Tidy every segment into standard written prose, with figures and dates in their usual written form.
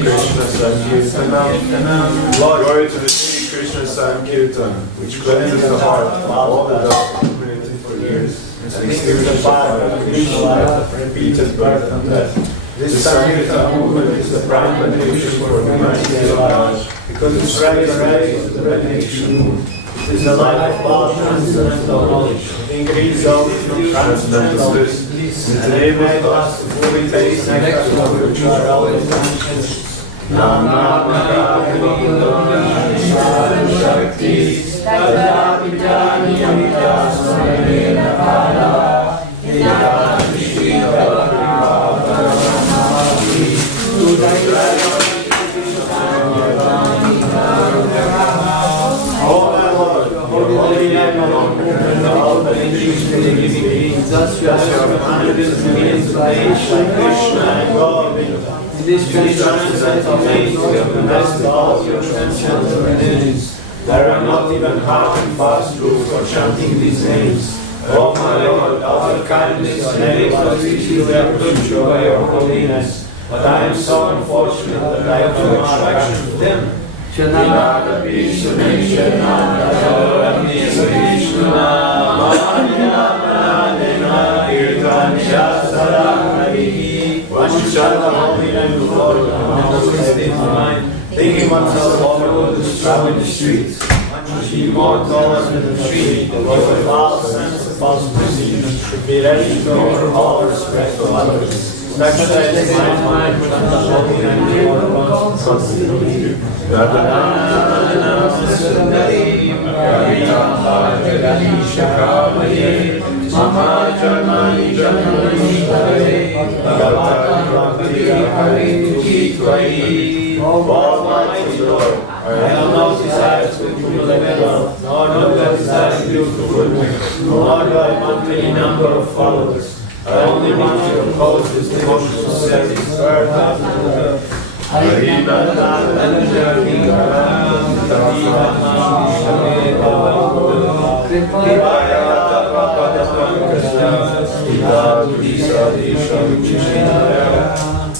Krishna Sankirtanam. Glory to the Sri Krishna Sankirtan, which cleanses the heart of all the dust accumulated for years and extinguishes the fire of Krishna life of repeated birth and death. This Sankirtan movement is the prime benediction for humanity at large, because it strikes the benediction mood. It is the light of all transcendental knowledge, the increased of transcendental bliss, and enables us to fully taste nectar which are always conscious. Thus you have confidence in the inspiration of Krishna and God. In this transcendental names, you have invested all your transcendental religions. There are not even hard and fast rules for chanting these names. Oh my Lord, out of kindness, many of which you have put you by your holiness. But I am so unfortunate that I have no attraction to them. Janada Vishnu Shananda Jorami Krishna Manyanana Kirtanya Sarahari. One should chant the holy name of the Lord in a holy state of mind, thinking oneself overload to travel in the streets. One should be more tolerant than the tree, the Lord of all sense of false perception should be ready to go for all respect of others. Exercise my mind with the holy name of the Lord constantly. Almighty Lord, I have no desire to accumulate wealth, nor do I desire beautiful women, nor do I want any number of followers. I only want to oppose this devotional service, birth after birth.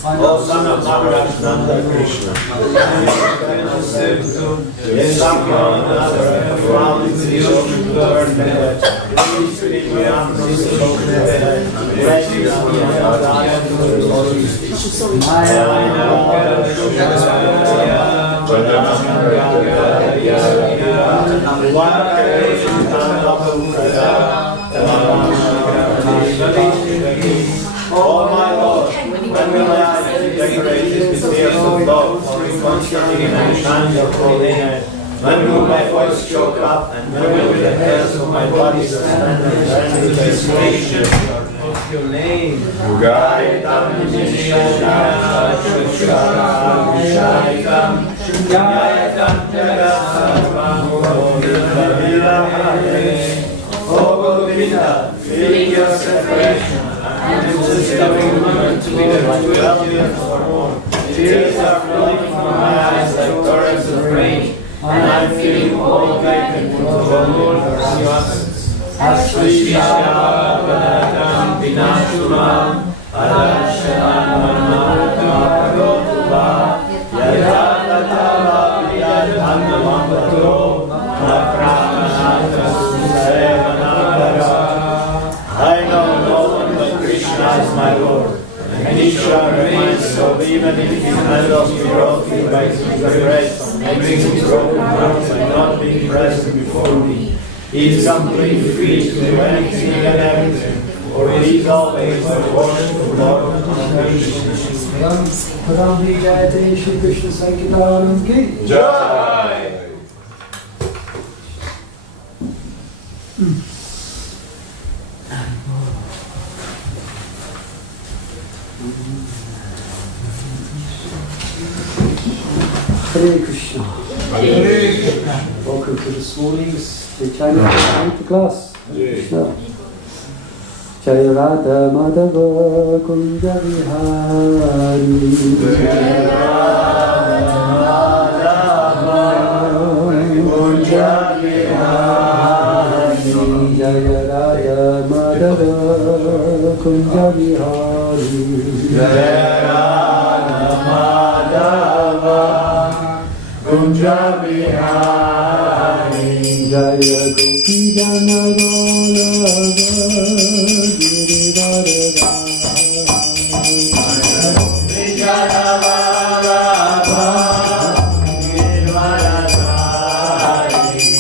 O son of Maharaj Nanda Krishna, in some way or another, I have found in the ocean to learn better. Please lead me on this ocean better. Bless me and I am to the glories. Oh my Lord, when will I decorate this with tears of love, or in constantly in my hands of holy name? When will my voice choke up, and when will the hairs of my body stand and the desperation of your name? Oh Govinda, feeling your separation, and it is coming moment to be the 12 years or more. Tears are flowing from my eyes like torrents of rain, and I am feeling all vacant with the moon of absence. Ashrishyavam vinashumam adashanamanaparotuva yadatatava viyadhanamambato napramanatas sevanagara. I know no one but Krishna is my Lord, and he shall remain so even if his handles be broken by his regret of making his broken heart by not being present before me. He is completely free to do anything and everything, for he is always the worshipful Lord of Krishna. Paramhi Jayate Shri Krishna Sankirtanam ki Jai! Hare Krishna. Hare Krishna. Welcome to this morning's Caitanya class. Krishna. Jaya Radha Madhava Kunja Vihari. Jaya Radha Madhava Kunja Vihari. Jaya Radha Madhava Kunja Vihari. Jaya Radha Madhava Jaya Gopi Jana Vallabha Girivaradhari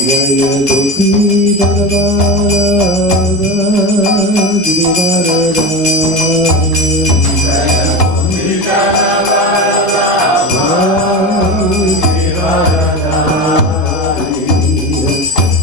Jaya Gopi Jana Vallabha Girivaradhari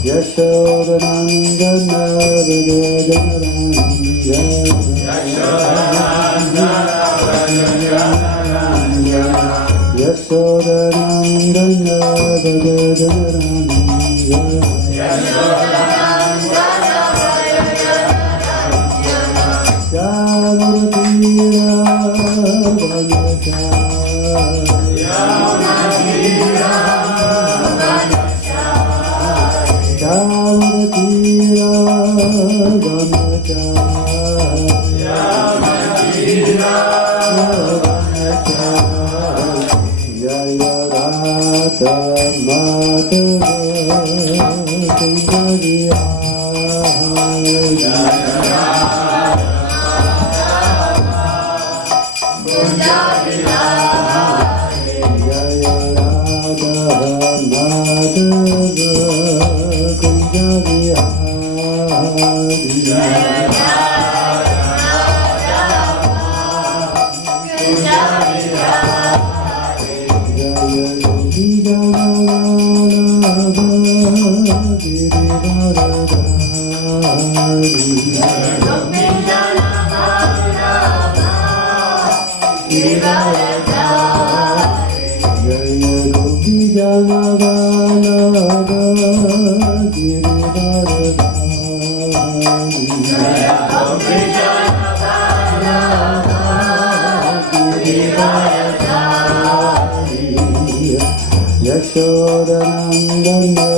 Yashodanandana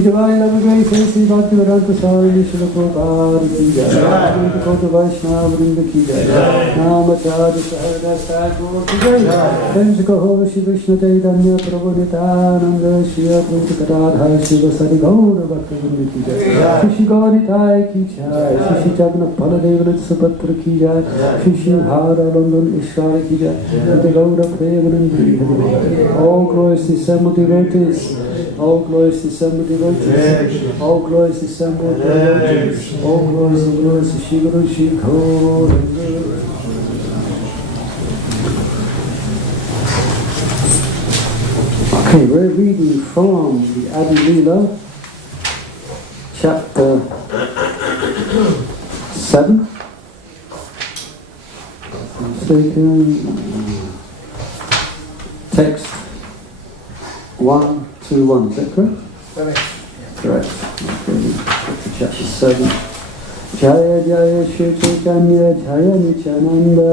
Divine love and grace and Sri Vedanta-sutra Srila Prabhupada ki jai. Kota Vaisnava Vrinda ki jai. Namacharya Sahara Thakur ki jai. Friends Kaho Shri Krishna Caitanya Prabhu Nityananda Shri Advaita Gadadhar Shiva Sari Gaura Bhakta Vrinda ki jai. Shri Gauri Thai ki jai. Shri Jagannath Baladeva Subhadra ki jai. Shri Hara London Ishvara ki jai. Nitya Gaura Premanandi. All glories to assembled devotees. All glories to assembled devotees. All glories to assembled devotees. All glories and glories to Shri Guru Shri Gaura. Okay, we're reading from the Adi Lila, chapter 7. Text 121, is that correct? Correct. Okay, chapter 7. Jaya Jaya Shri Caitanya Jaya Nityananda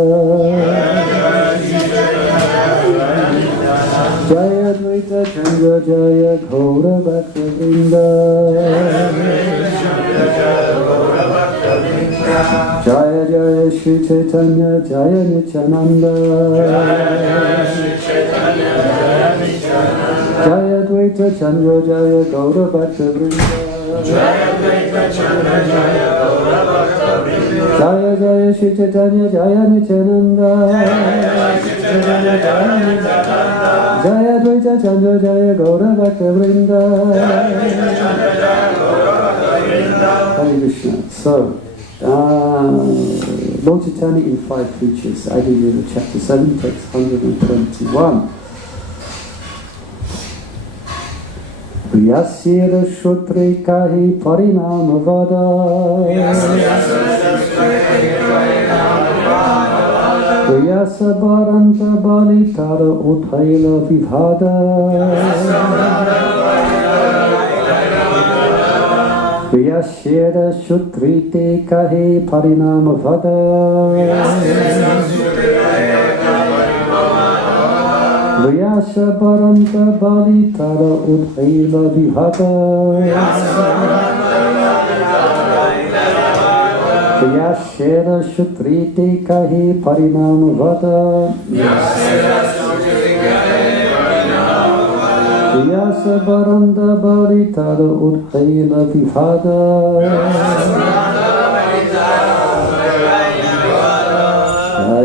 Jaya Advaita Chandra Jaya Gaura Bhakta Vrinda Jaya Jaya Shri Caitanya Jaya Nityananda Jaya Advaita Chandra Jaya Gaura Bhakta Vrinda Jaya Jaya Shri Caitanya Jaya Nityananda Jaya Advaita Chandra Jaya Gaura Bhakta Vrinda Hare Krishna. So, Lord Chaitanya in 5 features. I give you the chapter 7, text 121. Vyasya Shutre Kahi Parinam Vada Vyasa Bharanta Balitara Uthaila Vivada Vyasya Shutrite Kahi Parinam Vada Vyasa Bharanta Balitara Uthaila Vivada Vyasya Shutrite Kahi Parinam Vada Vyasa Bharanta Balitara Uthaila Vivada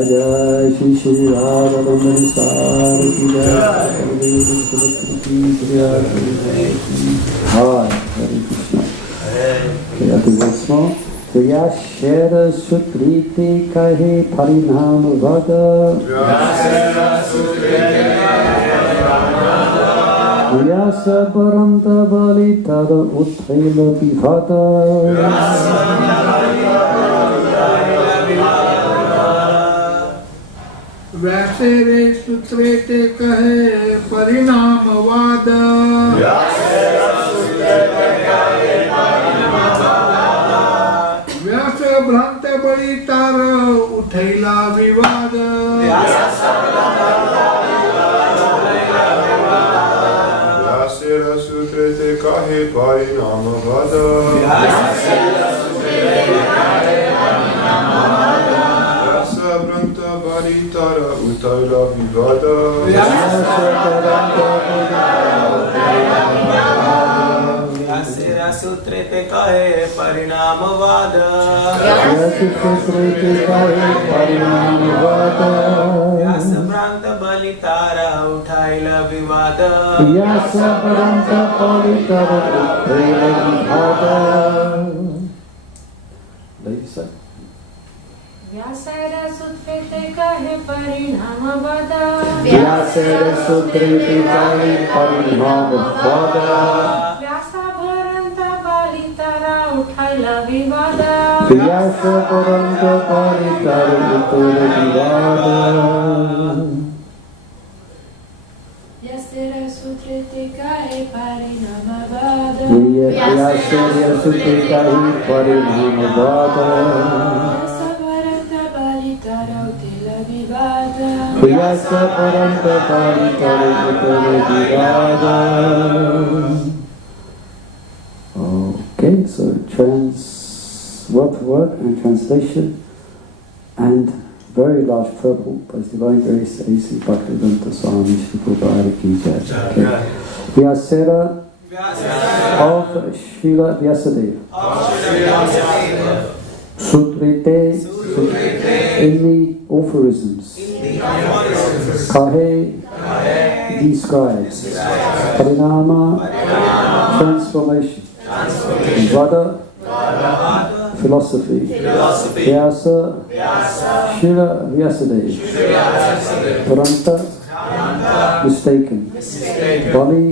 Jai Shri Shri Radha Ramani Sara Ki Jai Hare Krishna. Okay, I'll do once more. Vyasya Sutrite Kahe Parinam Vada Vyasa Bharanta Balitara Uthaila Vivada Vyasere sutrete kahe parinam vada Vyasa bhrante balitara uthaila vivada Vyasera sutrete kahe parinam vada Balitara Utara Vivada Vyasera sutrete kahe parinam vada Vyasa branta balitara uthaila vivada Vyasa Bharanta Balitara Uthaila Vivada. Ladies, sir. Vyasera sutrete kahe parinam vada Vyasera Sutrite Kahe Parinam Vada Vyasa bharanta vivada. Vyasa paranta paritara uttara vivada. Vyasera sutrite kahe parinamavada. Vyasera sutrite kahe parinamavada. Vyasa paranta paritara uttara vivada. Vyasa paranta paritara uttara vivada. Okay, so word for word and translation, and very large purport by His Divine Grace A.C. Bhaktivedanta-sutra Srila Prabhupada ki jai. Okay. Vyasera of Srila Vyasadeva. Sutrite in the aphorisms. Kahe describes. Parinama transformation. Vada philosophy. Vyasa Srila Vyasadeva. Paranta mistaken. Bali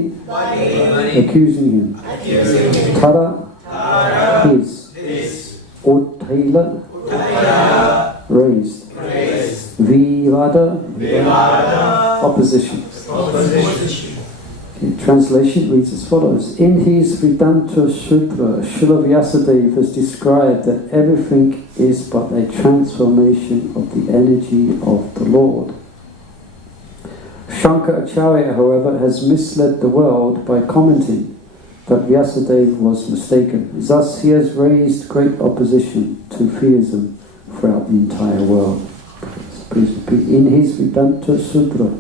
accusing him. Tara his. Uttaila raised. Vivada opposition. Okay, translation reads as follows. In his Vedanta-sutra, Srila Vyasadeva has described that everything is but a transformation of the energy of the Lord. Sankaracarya, however, has misled the world by commenting that Vyasadeva was mistaken. Thus, he has raised great opposition to theism throughout the entire world. Please repeat. In his Vedanta-sutra,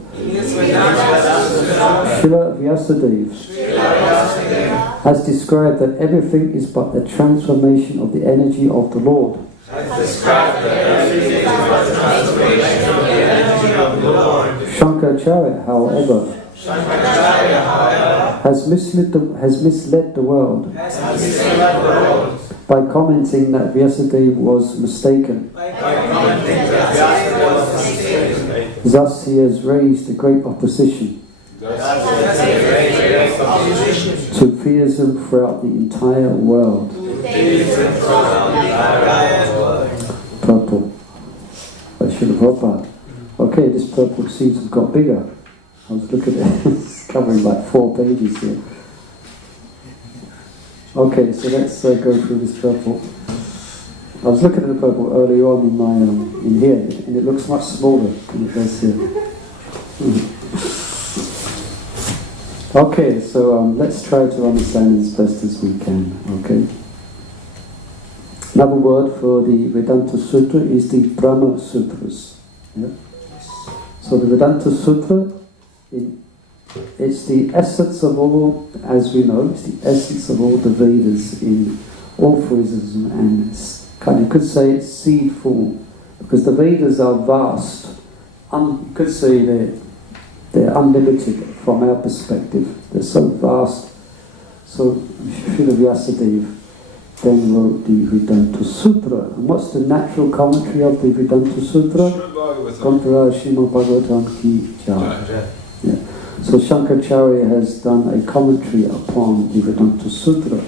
Srila Vyasadeva has described that everything is but a transformation of the energy of the Lord. Sankaracarya, however, has misled the world by commenting that Vyasadeva was mistaken. Thus he has raised a great opposition to theism throughout the entire world. Purport by Srila Prabhupada. Okay, this purport seems to have got bigger. I was looking at it, it's covering like 4 pages here. Okay, so let's go through this purport. I was looking at the purport earlier on in my in here, and it looks much smaller than it does here. Okay, so let's try to understand as best as we can. Okay. Another word for the Vedanta-sutra is the Brahma Sutras. Yeah? So the Vedanta-sutra, it's the essence of all, as we know, it's the essence of all the Vedas in aphorism, and you could say it's seed form, because the Vedas are vast. You could say they're unlimited from our perspective. They're so vast. So Srila Vyasadeva then wrote the Vedanta-sutra. And what's the natural commentary of the Vedanta-sutra? Contra Srimad Bhagavatam ki jai. Yeah. So Shankaracharya has done a commentary upon the Vedanta-sutra.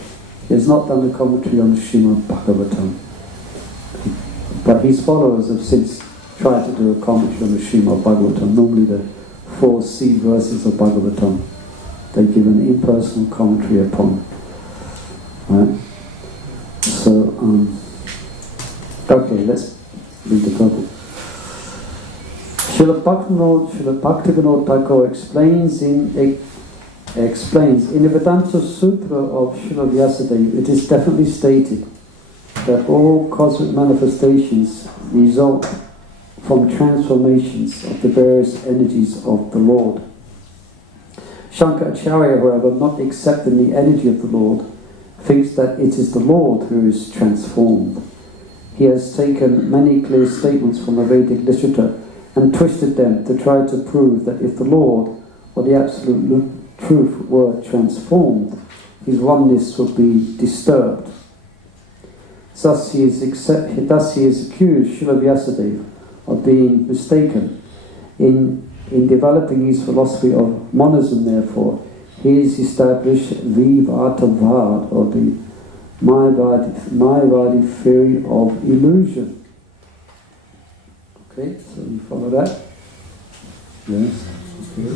He has not done a commentary on Srimad Bhagavatam. But his followers have since tried to do a commentary on the Srimad Bhagavatam. Normally the 4 seed verses of Bhagavatam, they give an impersonal commentary upon. Right? So, okay, let's read the purport. Srila Bhaktivinoda Thakur explains in the Vedanta-sutra of Srila Vyasadeva, it is definitely stated that all cosmic manifestations result from transformations of the various energies of the Lord. Shankaracharya, however, not accepting the energy of the Lord, thinks that it is the Lord who is transformed. He has taken many clear statements from the Vedic literature and twisted them to try to prove that if the Lord or the absolute truth were transformed, his oneness would be disturbed. Thus he has accused Srila Vyasadeva of being mistaken. In developing his philosophy of monism, therefore, he has established Vivata-vad, or the Mayavadi theory of illusion. Okay, so you follow that? Yes. Okay.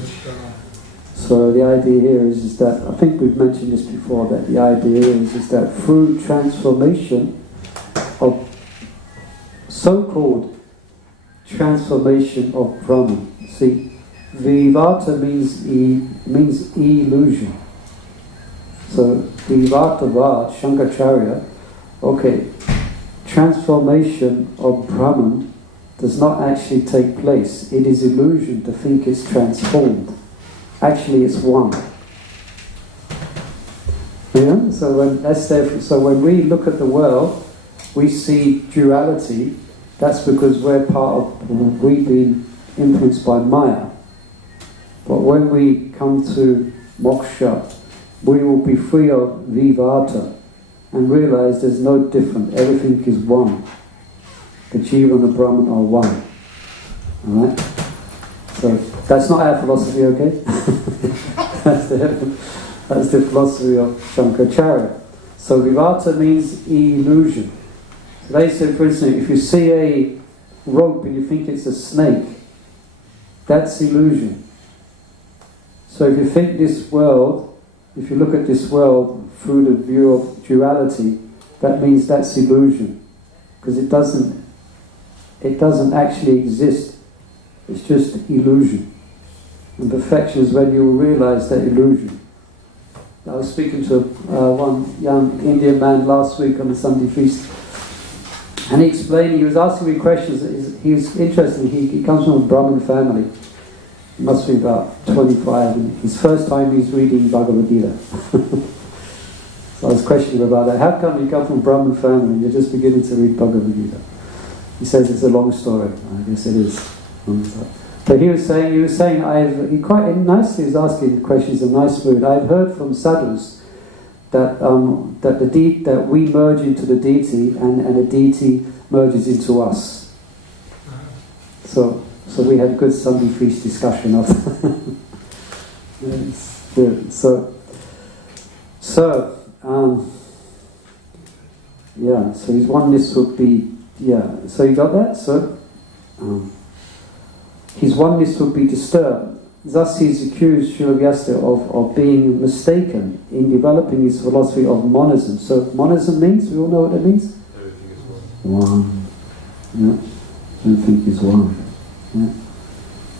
So the idea here is that, I think we've mentioned this before, that the idea is that through transformation of so-called transformation of Brahman. See, Vivata means illusion. So Vivatavad, Shankaracharya, okay, transformation of Brahman does not actually take place. It is illusion to think it's transformed. Actually, it's one. Yeah? So when we look at the world, we see duality. That's because we've been influenced by Maya. But when we come to moksha, we will be free of vivata and realize there's no different. Everything is one. The Jiva and the Brahman are one. Alright? So that's not our philosophy, okay? that's the philosophy of Shankaracharya. So vivata means illusion. So they said, for instance, if you see a rope and you think it's a snake, that's illusion. So if you think this world, if you look at this world through the view of duality, that means that's illusion. Because it doesn't actually exist. It's just illusion. And perfection is when you will realize that illusion. I was speaking to one young Indian man last week on the Sunday feast, and he explained, he was asking me questions. He was interested. He comes from a Brahmin family. He must be about 25, and his first time he's reading Bhagavad Gita. So I was questioning him about that. How come you come from a Brahmin family and you're just beginning to read Bhagavad Gita? He says it's a long story. I guess it is. But he was saying, he quite nicely was asking questions in a nice mood. I've heard from sadhus that that we merge into the deity and the deity merges into us. So we had a good Sunday feast discussion of so his oneness would be, so you got that? So his oneness would be disturbed. Thus he is accused, Srila Vyasadeva, of being mistaken in developing his philosophy of monism. So monism means, we all know what it means? Everything is one. One. Yeah. Everything is one. Yeah.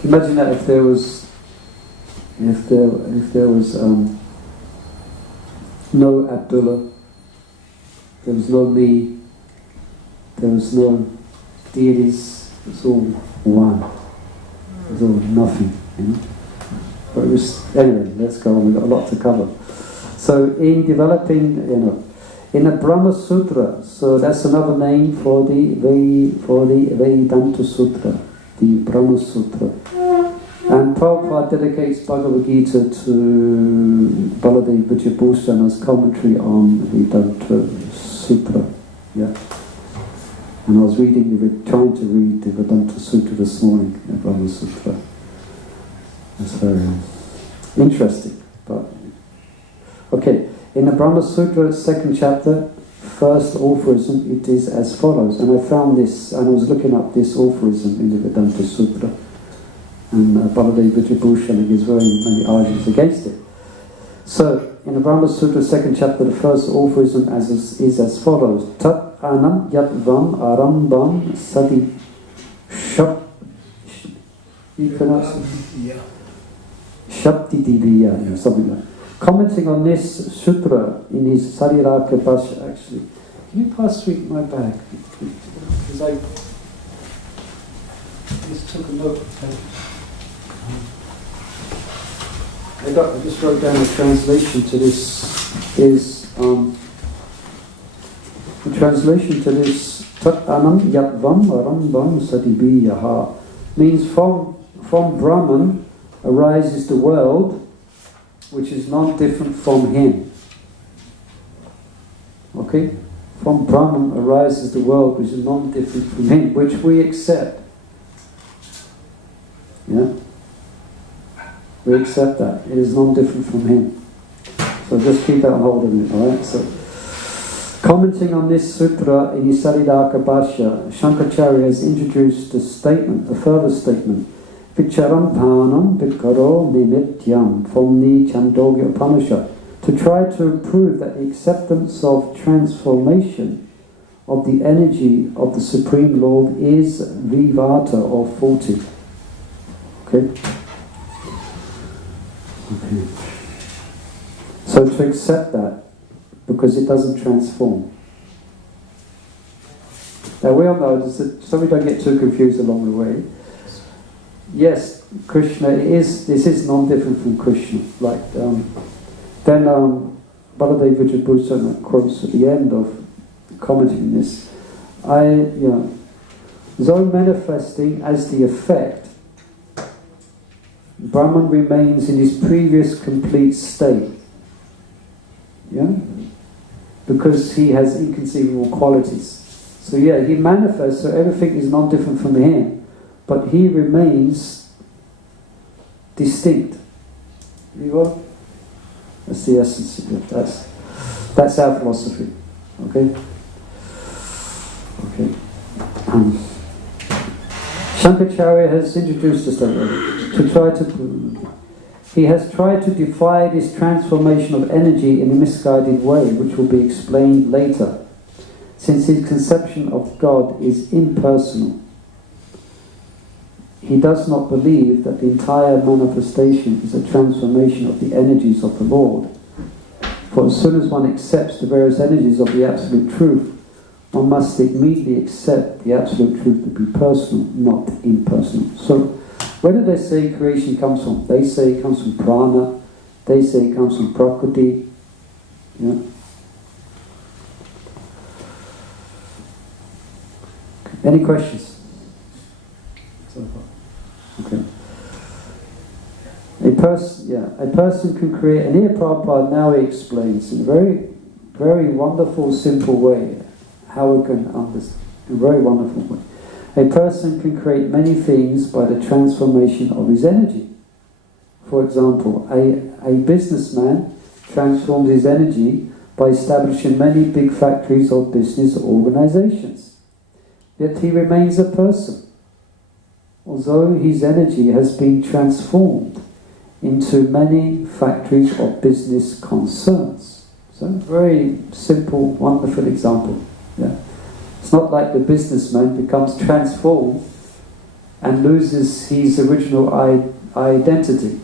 Can you imagine that if there was no Abdullah, there was no me, there was no deities, it was all one. It was all nothing, you know. But it was, anyway, let's go on, we've got a lot to cover. So in developing, in the Brahma Sutra, so that's another name for the Vedanta-sutra, the Brahma Sutra. And Prabhupada dedicates Bhagavad Gita to Baladev Vijayabhusana's commentary on Vedanta-sutra. Yeah. And I was trying to read the Vedanta-sutra this morning, the Brahma Sutra. It's very interesting. But okay, in the Brahma Sutra, 2nd chapter, 1st aphorism, it is as follows. And I found this, and I was looking up this aphorism in the Vedanta-sutra. And Baladev Vijayabhusana gives very many arguments against it. So, in the Brahma Sutra, 2nd chapter, the 1st aphorism is as follows. Tat anam yatvam arambam sati shab... You pronounce it? Yeah. Shabdi Diviya, something like that. Commenting on this sutra in his Sariraka Bhasha, actually. Can you pass me my bag? Because I just took a note. I just wrote down a translation to this. The translation to this Tat Anam Yatvam Arambam Satibiyaha means from Brahman arises the world which is not different from him. Okay? From Brahman arises the world which is not different from him, which we accept. Yeah? We accept that. It is non-different from him. So just keep that hold of it, alright? So, Commenting on this sutra in his Saridaka Bhashya, Shankaracharya has introduced a statement, a further statement, Vicharam Dhanam Vikaro Nimityam from the Chandogya Upanishad, to try to prove that the acceptance of transformation of the energy of the Supreme Lord is vivata or faulty. Okay? Okay. So to accept that, because it doesn't transform. Now we all know this, so we don't get too confused along the way. Yes, Krishna this is non-different from Krishna. Like then Baladev Vijayabhusan quotes at the end of commenting this, though manifesting as the effect, Brahman remains in his previous complete state. Yeah? Because he has inconceivable qualities. So yeah, he manifests, so everything is non-different from him, but he remains distinct. You got? That's the essence of it. That's our philosophy. Okay? Okay. Shankaracharya has introduced us he has tried to defy this transformation of energy in a misguided way, which will be explained later, since his conception of God is impersonal. He does not believe that the entire manifestation is a transformation of the energies of the Lord. For as soon as one accepts the various energies of the Absolute Truth, one must immediately accept the Absolute Truth to be personal, not impersonal. So, where do they say creation comes from? They say it comes from prana, they say it comes from prakriti. Yeah? Any questions? Okay. A person can create, and here Prabhupada now he explains in a very, very wonderful, simple way how we can understand, in a very wonderful way. A person can create many things by the transformation of his energy. For example, a businessman transforms his energy by establishing many big factories or business organizations. Yet he remains a person, although his energy has been transformed into many factories or business concerns. So, very simple, wonderful example. Yeah. It's not like the businessman becomes transformed and loses his original identity.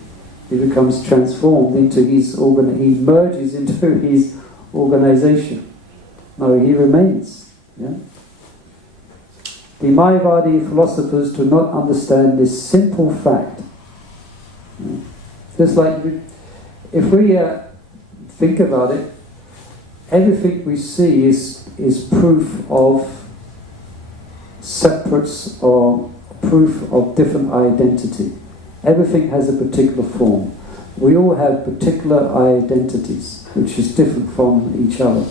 He becomes transformed into he merges into his organization. No, he remains. Yeah? The Mayavadi philosophers do not understand this simple fact. Yeah? Just like, if we think about it, everything we see is proof of separates or proof of different identity. Everything has a particular form. We all have particular identities, which is different from each other.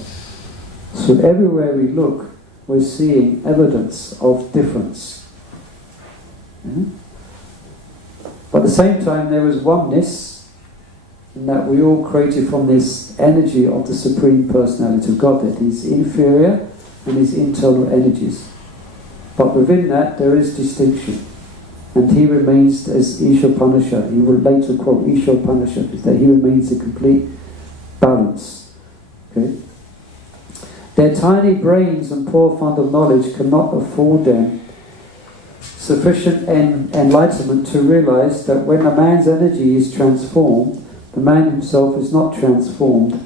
So everywhere we look, we're seeing evidence of difference. Yeah? But at the same time, there is oneness, in that we all created from this energy of the Supreme Personality of Godhead, his inferior and his internal energies. But within that there is distinction. And he remains, as Ishopanishad, he will later quote Ishopanishad, is that he remains a complete balance. Okay? Their tiny brains and poor fund of knowledge cannot afford them sufficient enlightenment to realize that when a man's energy is transformed, the man himself is not transformed,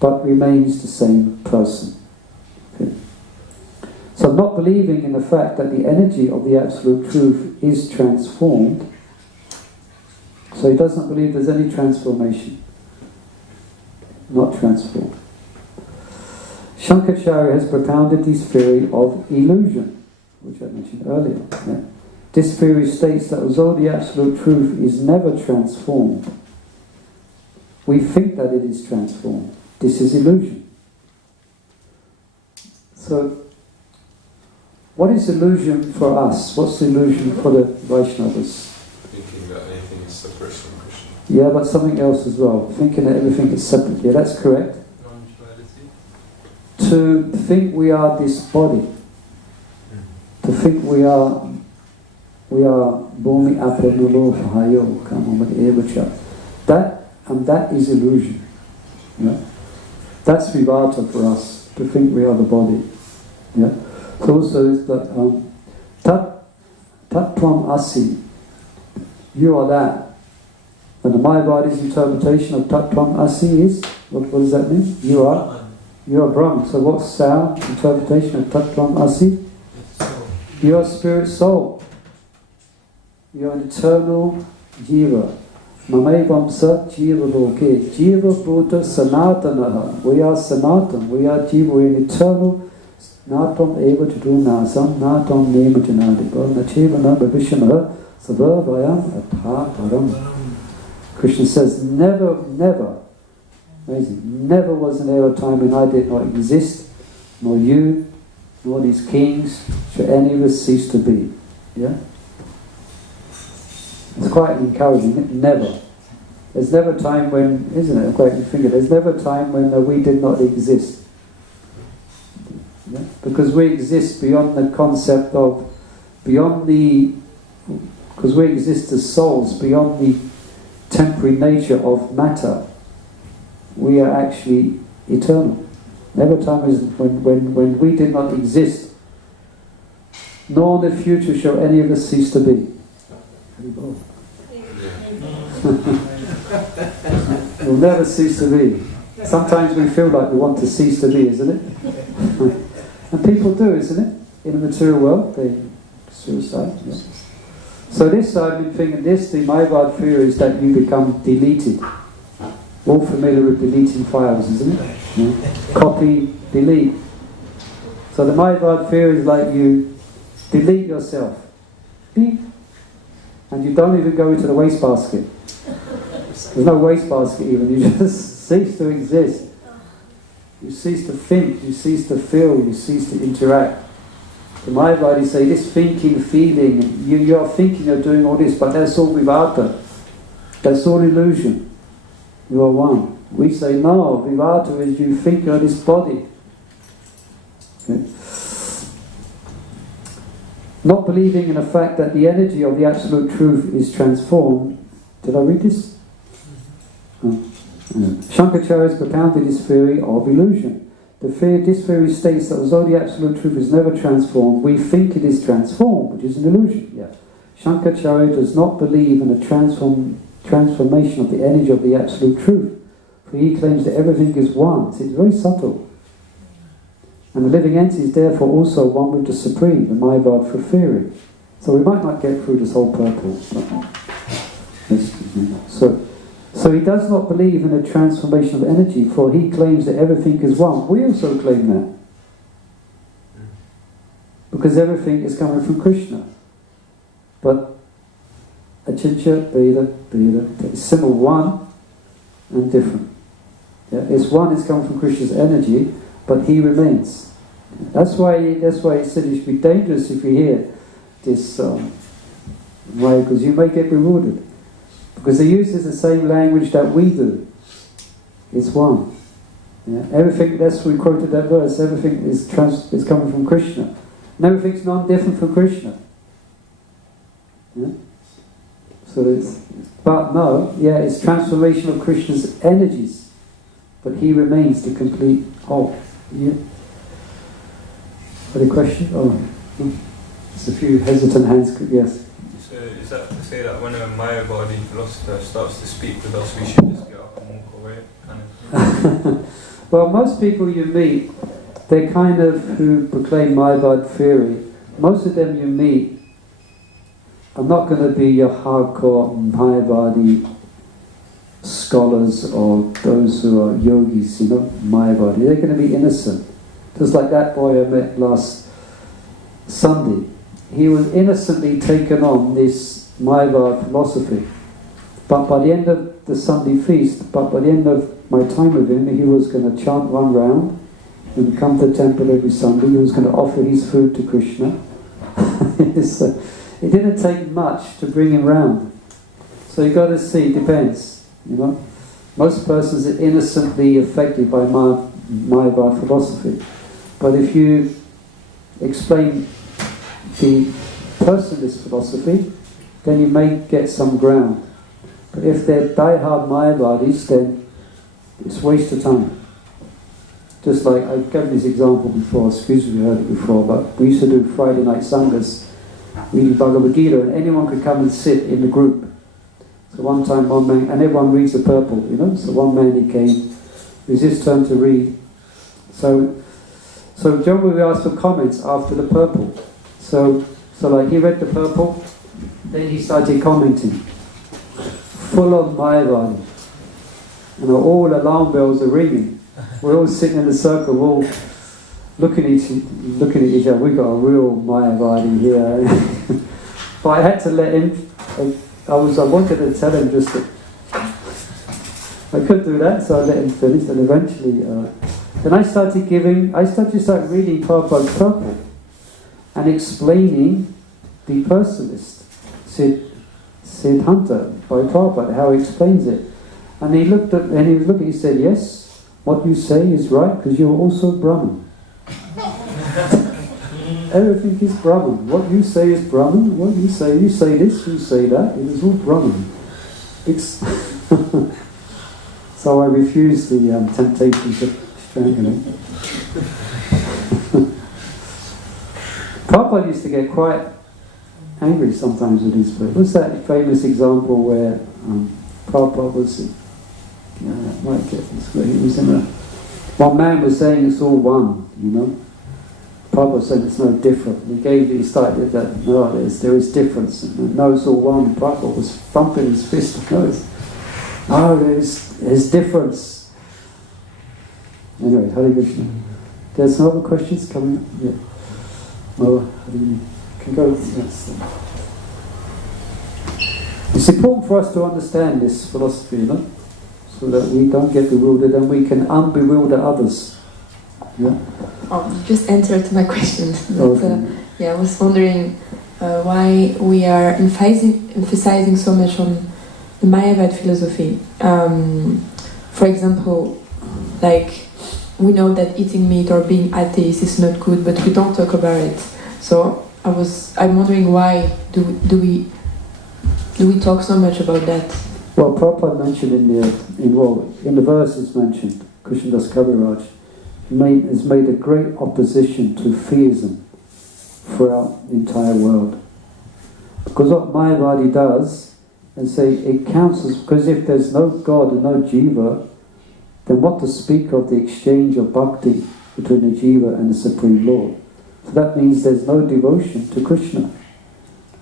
but remains the same person. Okay. So not believing in the fact that the energy of the Absolute Truth is transformed, so he doesn't believe there's any transformation. Not transformed. Shankaracharya has propounded this theory of illusion, which I mentioned earlier. Yeah? This theory states that although the Absolute Truth is never transformed, we think that it is transformed. This is illusion. So, what is illusion for us? What's the illusion for the Vaishnavas? Thinking that anything is separate from Krishna. Yeah, but something else as well. Thinking that everything is separate. Yeah, that's correct. to think we are this body, to think we are bhumi apanulo hayo kamamat evacha. That is illusion. Yeah? That's vivata for us, to think we are the body. Yeah? So also is that Tattvam Asi, you are that. And the Mayavadi's interpretation of Tattvam Asi is, what does that mean? You are Brahman. So what's our interpretation of Tattvam Asi? You are spirit soul. You are an eternal jiva. Mamevam sat jiva loke. Jiva bhuta sanatanaha. We are sanatan. We are jiva. We are an eternal. Natam eva chadu nasam. Natam nema janadipa. Nachevana bhavishana. Savavayam atha param. Krishna says, never, amazing, never was an era of time when I did not exist, nor you, nor these kings, should any of us cease to be. Yeah? It's quite encouraging, isn't it? Never. There's never a time when, isn't it? Quite finger. There's never a time when we did not exist. Yeah? Because we exist beyond the concept of, because we exist as souls beyond the temporary nature of matter. We are actually eternal. Never time is when we did not exist, nor in the future shall any of us cease to be. We'll never cease to be. Sometimes we feel like we want to cease to be, isn't it? And people do, isn't it? In the material world, they suicide. Yeah. So this, I've been thinking, the Mayavad theory is that you become deleted. All familiar with deleting files, isn't it? Yeah. Copy, delete. So the Mayavad theory is like you delete yourself. Beep. And you don't even go into the wastebasket. There's no wastebasket even, you just cease to exist. You cease to think, you cease to feel, you cease to interact. The Mayavadis say this thinking, feeling, you're thinking you're doing all this, but that's all vivata. That's all illusion. You are one. We say no, vivata is you think you're this body. Okay. Not believing in the fact that the energy of the absolute truth is transformed. Did I read this? Shankaracharya has propounded this theory of illusion. This theory states that although the absolute truth is never transformed, we think it is transformed, which is an illusion. Yeah. Shankaracharya does not believe in a transformation of the energy of the absolute truth, for he claims that everything is one. So it's very subtle. And the living entity is therefore also one with the Supreme, the Mayavad theory. So we might not get through this whole purport. So he does not believe in a transformation of energy, for he claims that everything is one. We also claim that. Because everything is coming from Krishna. But Achincha, Veda, is similar, one and different. Yeah? It's one is coming from Krishna's energy, but he remains. That's why he said it should be dangerous if you hear this way, because you may get rewarded. Because he uses the same language that we do. It's one. Yeah? Everything, that's we quoted that verse, everything is coming from Krishna. And everything's non-different from Krishna. Yeah? So it's transformation of Krishna's energies. But he remains the complete whole. Yeah? Any question? Oh, there's a few hesitant hands. Yes. So is that to say that when a Mayavadi philosopher starts to speak with us, we should just get up and walk away? Kind of? Well, most people you meet, they're kind of who proclaim Mayavad theory. Most of them you meet are not going to be your hardcore Mayavadi scholars or those who are yogis, Mayavadi. They're going to be innocent. Just like that boy I met last Sunday. He was innocently taken on this Mayavad philosophy. But by the end of the Sunday feast, by the end of my time with him, he was going to chant one round and come to the temple every Sunday. He was going to offer his food to Krishna. It didn't take much to bring him round. So you got to see, it depends. Most persons are innocently affected by Mayavad philosophy. But if you explain the personalist philosophy, then you may get some ground. But if they're die-hard Mayavadis, then it's a waste of time. Just like I've given this example before, excuse me, you heard it before, but we used to do Friday night sanghas, reading Bhagavad Gita, and anyone could come and sit in the group. So one time one man, and everyone reads the purport, you know, so one man he came, it was his turn to read. So John will ask for comments after the purport. So like he read the purport, then he started commenting. Full of Mayavadi. And all alarm bells are ringing. We're all sitting in a circle, we're all looking at each other. We've got a real Mayavadi here. But I had to let him, I wanted to tell him just that I could do that, so I let him finish, and eventually then I started reading Prabhupada's purport and explaining the personalist Siddhanta by Prabhupada, how he explains it. And he looked at, and he said, yes, what you say is right, because you're also Brahman. Everything is Brahman. What you say is Brahman. What you say this, you say that. It is all Brahman. So I refused the temptation to strangle him. Prabhupada used to get quite angry sometimes with his prayer. What's that famous example where Prabhupada was, might get this way, he was in one man was saying it's all one, you know. Prabhupada said it's no different. He started that, no, there is difference. And no, it's all one. Prabhupada was thumping his fist. No, there's difference. Anyway, Hare Krishna. There's no other questions coming up? Yeah. Oh, can go. Yes. It's important for us to understand this philosophy, you know, so that we don't get bewildered and we can unbewilder others. Yeah. Oh, you just answered my question. Okay. I was wondering why we are emphasizing so much on the Mayavad philosophy. For example, like we know that eating meat or being atheist is not good, but we don't talk about it. So I'm wondering why do we talk so much about that? Well, Prabhupada mentioned in the verses mentioned, Krishnadas Kaviraj has made a great opposition to theism throughout the entire world. Because what Mayavadi does, and say it counts as, because if there's no God and no Jiva, then what to speak of the exchange of bhakti between the Jiva and the Supreme Lord? So that means there's no devotion to Krishna.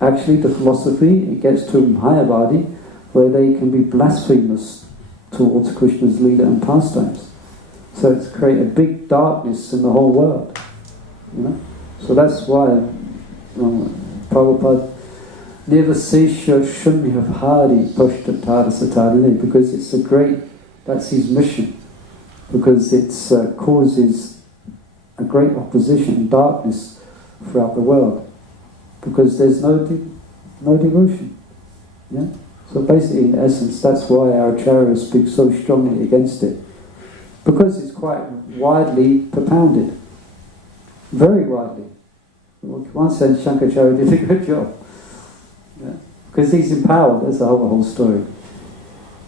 Actually, the philosophy, it gets to Mayavadi, where they can be blasphemous towards Krishna's Lila and pastimes. So it's create a big darkness in the whole world, you know. So that's why Prabhupada never Sesha Shunya Hari Pashtatara Satarine, because it's that's his mission, because it causes a great opposition and darkness throughout the world, because there's no devotion. Yeah. So basically, in essence, that's why our Acharya speaks so strongly against it. Because it's quite widely propounded. Very widely. One sense, Sankaracarya did a good job. Yeah. Because he's empowered, that's the whole story.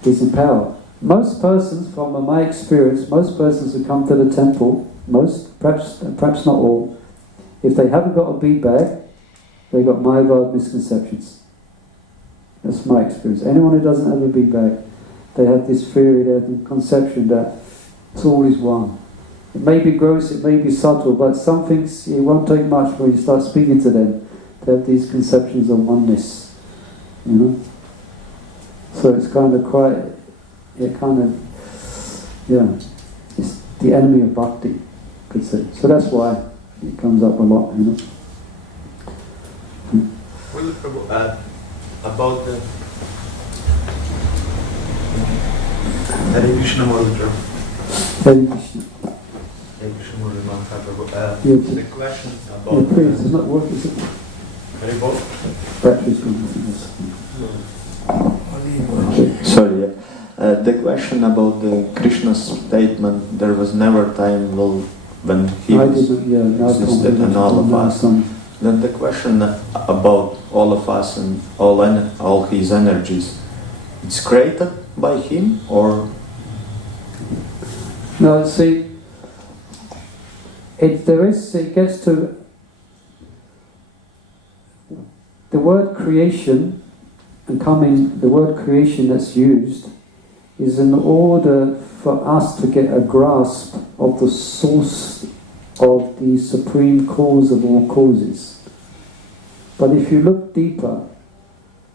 He's empowered. Most persons, from my experience, most persons who come to the temple, perhaps not all, if they haven't got a bead bag, they've got Mayavad misconceptions. That's my experience. Anyone who doesn't have a bead bag, they have this theory, they have the conception that it's always one. It may be gross, it may be subtle, but some things, it won't take much when you start speaking to them to have these conceptions of oneness, you know. So it's kind of it's the enemy of bhakti, could say. So that's why it comes up a lot, you know. Will about the Hare Krishna Mantra. Hare Krishna. Hare Krishna Mantra. The question about... Yeah, please, it's not working, is it? Hare Bol? Battery's gone. Sorry, the question about the Krishna's statement, there was never time when he existed and all of us. Then the question about all of us and all his energies, it's created by him or? No, see, it gets to the word creation, and the word creation that's used is in order for us to get a grasp of the source of the supreme cause of all causes. But if you look deeper,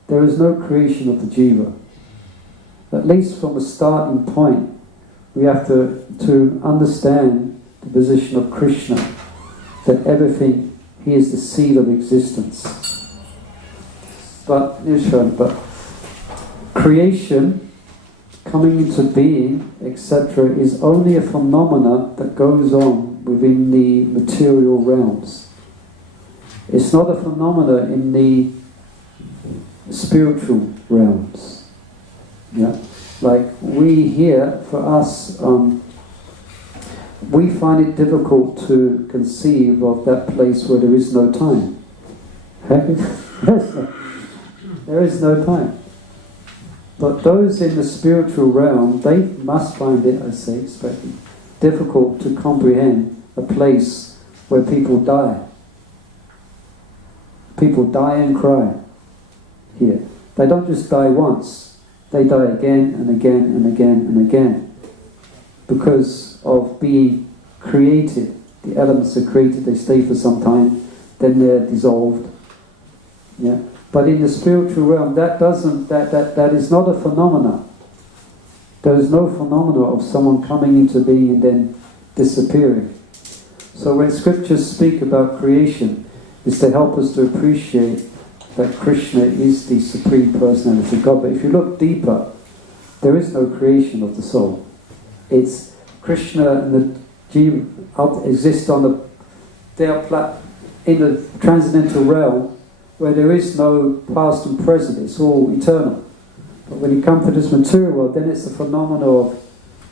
there is no creation of the jiva. At least from a starting point, we have to understand the position of Krishna, that everything, he is the seed of existence. But creation, coming into being, etc., is only a phenomena that goes on within the material realms. It's not a phenomena in the spiritual realms. Yeah, like we here, for us, we find it difficult to conceive of that place where there is no time. There is no time. But those in the spiritual realm, they must find it, I say, difficult to comprehend a place where people die. People die and cry here. They don't just die once, they die again and again and again and again. Because of being created. The elements are created, they stay for some time, then they're dissolved. Yeah. But in the spiritual realm, that is not a phenomena. There is no phenomena of someone coming into being and then disappearing. So when scriptures speak about creation, it's to help us to appreciate that Krishna is the Supreme Personality of God. But if you look deeper, there is no creation of the soul. It's Krishna and the Jiva exist in the transcendental realm, where there is no past and present, it's all eternal. But when you come to this material world, then it's the phenomena of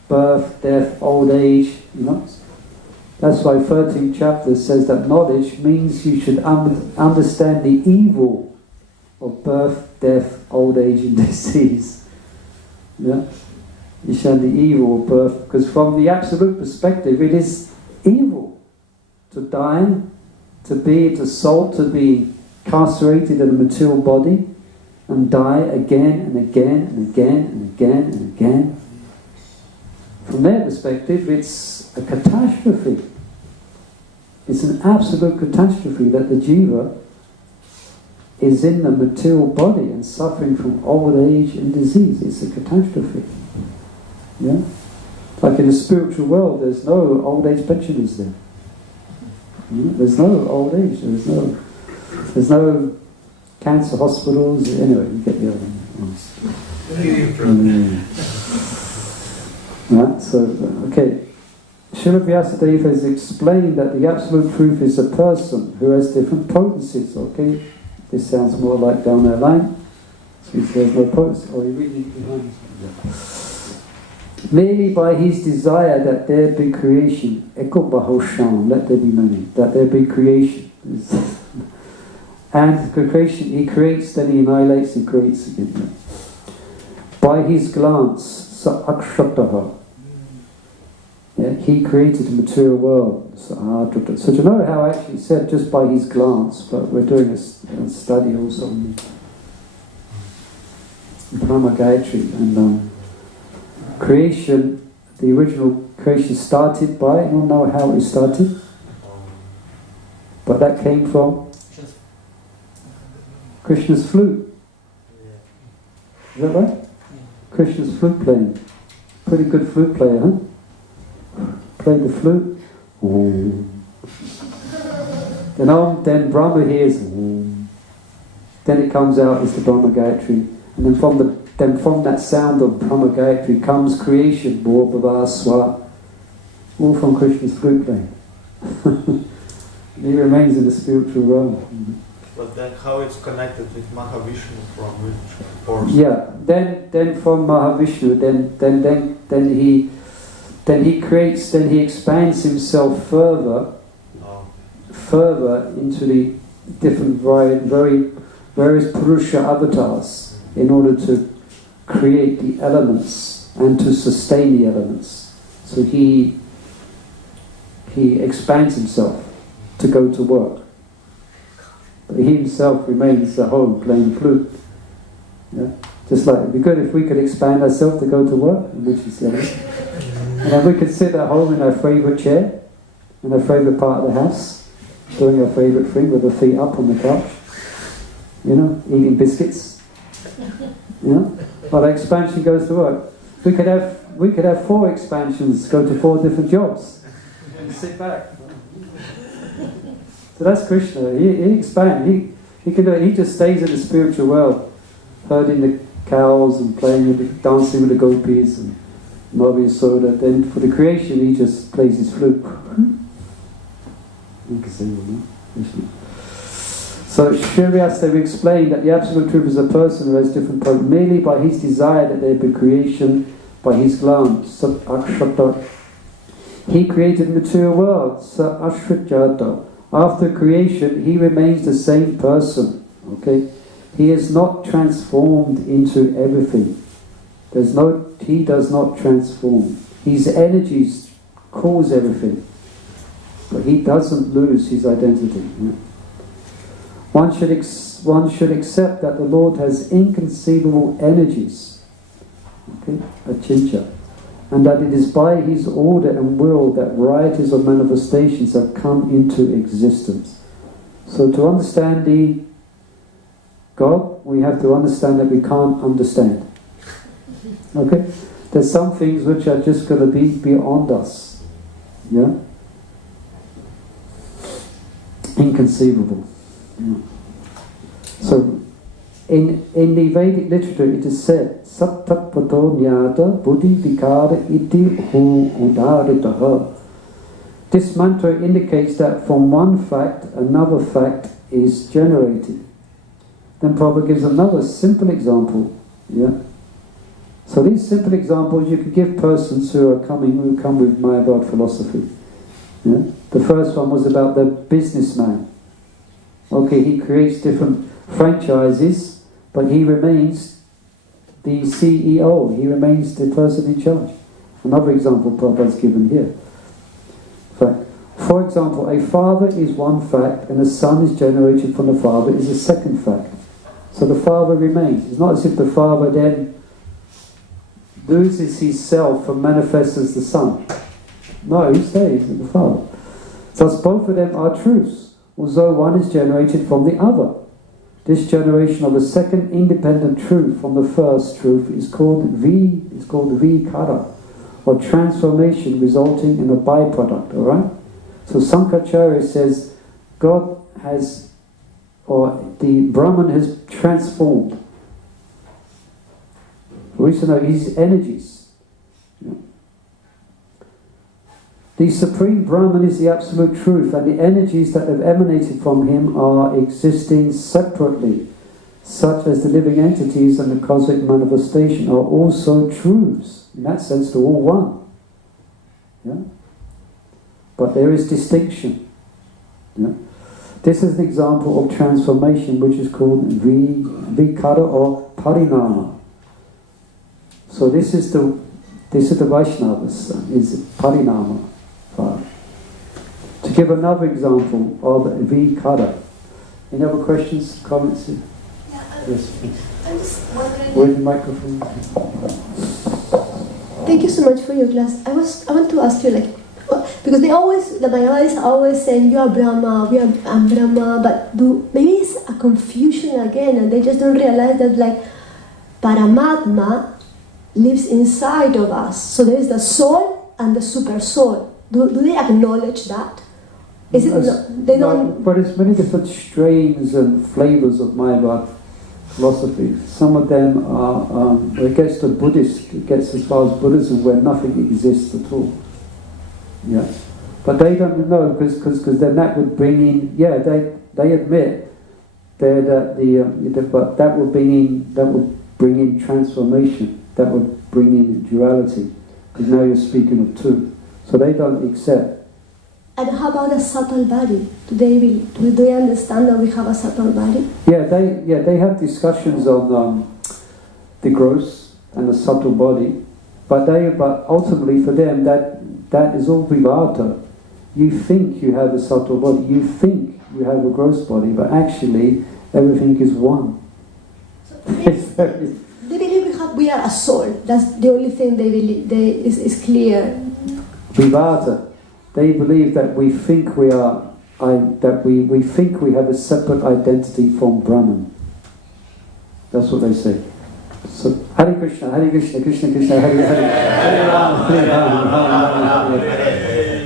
birth, death, old age, you know. That's why 13th chapter says that knowledge means you should understand the evil of birth, death, old age and disease. Yeah? You should the evil of birth, because from the absolute perspective it is evil to die, to soul, to be incarcerated in a material body and die again and again and again and again and again. From their perspective, it's a catastrophe. It's an absolute catastrophe that the jiva is in the material body and suffering from old age and disease. It's a catastrophe. Yeah? Like in the spiritual world, there's no old age pensioners there. There's no old age, there's no cancer hospitals. Anyway, you get the other one. Right, so, okay. Srila Vyasadeva has explained that the absolute truth is a person who has different potencies. Okay, this sounds more like down that line. Since there's no potency. Oh, you're reading behind. Merely by his desire that there be creation, Eko Bahosham, let there be many, that there be creation. And the creation, he creates, then he annihilates, he creates again. By his glance, sa akshataha, yeah, he created the material world. So to know how actually said just by his glance, but we're doing a study also on Brahma Gayatri, and creation, the original creation started by, I don't know how it started, but that came from Krishna's flute. Is that right? Krishna's flute playing. Pretty good flute player, huh? Played the flute. Then Brahma hears. Then it comes out as the Brahma Gayatri. And then from that sound of Brahma Gayatri comes creation. Bhavaswa. All from Krishna's flute playing. He remains in the spiritual realm. But then how it's connected with Mahavishnu from which portion? Yeah, then from Mahavishnu, then then he expands himself further into the different various Purusha avatars in order to create the elements and to sustain the elements. So he expands himself to go to work. But he himself remains at home playing flute. Yeah? Just like, it'd be good if we could expand ourselves to go to work, which is the other. And then we could sit at home in our favourite chair, in our favourite part of the house, doing our favourite thing with our feet up on the couch, you know, eating biscuits, you know, while the expansion goes to work. We could have 4 expansions, go to 4 different jobs, and sit back. So that's Krishna. He expands. He can do it. He just stays in the spiritual world, herding the cows and dancing with the gopis and Mavi Soda. Then for the creation, he just plays his flute. So Srila Vyasadeva explained that the absolute truth is a person who has different powers merely by his desire that there be creation, by his glance. Sat Akshata. He created the material world. Sat Ashrijata. After creation, he remains the same person. Okay, he is not transformed into everything. He does not transform. His energies cause everything, but he doesn't lose his identity. Yeah. One should accept that the Lord has inconceivable energies, okay, achintya, and that it is by his order and will that varieties of manifestations have come into existence. So to understand the God, we have to understand that we can't understand. Okay? There's some things which are just going to be beyond us. Yeah? Inconceivable. Yeah. So, in the Vedic literature it is said, Sattapato Nyata Buddhi Vikara Iti Hu Udaritaha. This mantra indicates that from one fact, another fact is generated. Then Prabhupada gives another simple example. Yeah. So these simple examples you can give persons who come with Mayavad philosophy. Yeah. The first one was about the businessman. Okay, he creates different franchises, but he remains the CEO. He remains the person in charge. Another example Prabhupada's given here. For example, a father is one fact, and a son is generated from the father is a second fact. So the father remains. It's not as if the father then loses his self and manifests as the son. No, he stays as the father. Thus both of them are truths, although one is generated from the other. This generation of a second independent truth from the first truth is called vikara, or transformation resulting in a byproduct. Alright? So Sankaracarya says God has, or the Brahman has transformed. We should know his energies. The Supreme Brahman is the absolute truth, and the energies that have emanated from him are existing separately, such as the living entities and the cosmic manifestation are also truths. In that sense, they're all one. Yeah? But there is distinction. Yeah? This is an example of transformation, which is called vikara or parinama. So this is the Vaisnavas, is parinama. To give another example of vikara. Any other questions, comments? Yeah, yes, please. I'm just wondering. With the microphone. Thank you so much for your class. I want to ask you, like, because the Mayavadis always say you are Brahma, I'm Brahma, but maybe it's a confusion again, and they just don't realize that, like, Paramatma lives inside of us. So there is the soul and the super soul. Do they acknowledge that? Is it they don't? But it's many different strains and flavors of Mayavad philosophy. Some of them are, it gets to Buddhist, it gets as far as Buddhism, where nothing exists at all. Yeah, but they don't know, because then that would bring in. Yeah, they admit that but that would bring in transformation. That would bring in duality, Because now you're speaking of two. So they don't accept. And how about a subtle body? Do they understand that we have a subtle body? Yeah, they have discussions on the gross and the subtle body, but ultimately for them that is all vivata. You think you have a subtle body, you think you have a gross body, but actually everything is one. They believe we are a soul. That's the only thing they believe. Is clear. Vivata. They believe that we think we are, we think we have a separate identity from Brahman. That's what they say. So Hare Krishna, Krishna Krishna, Hare Hare, Hare Rama, Hare Rama,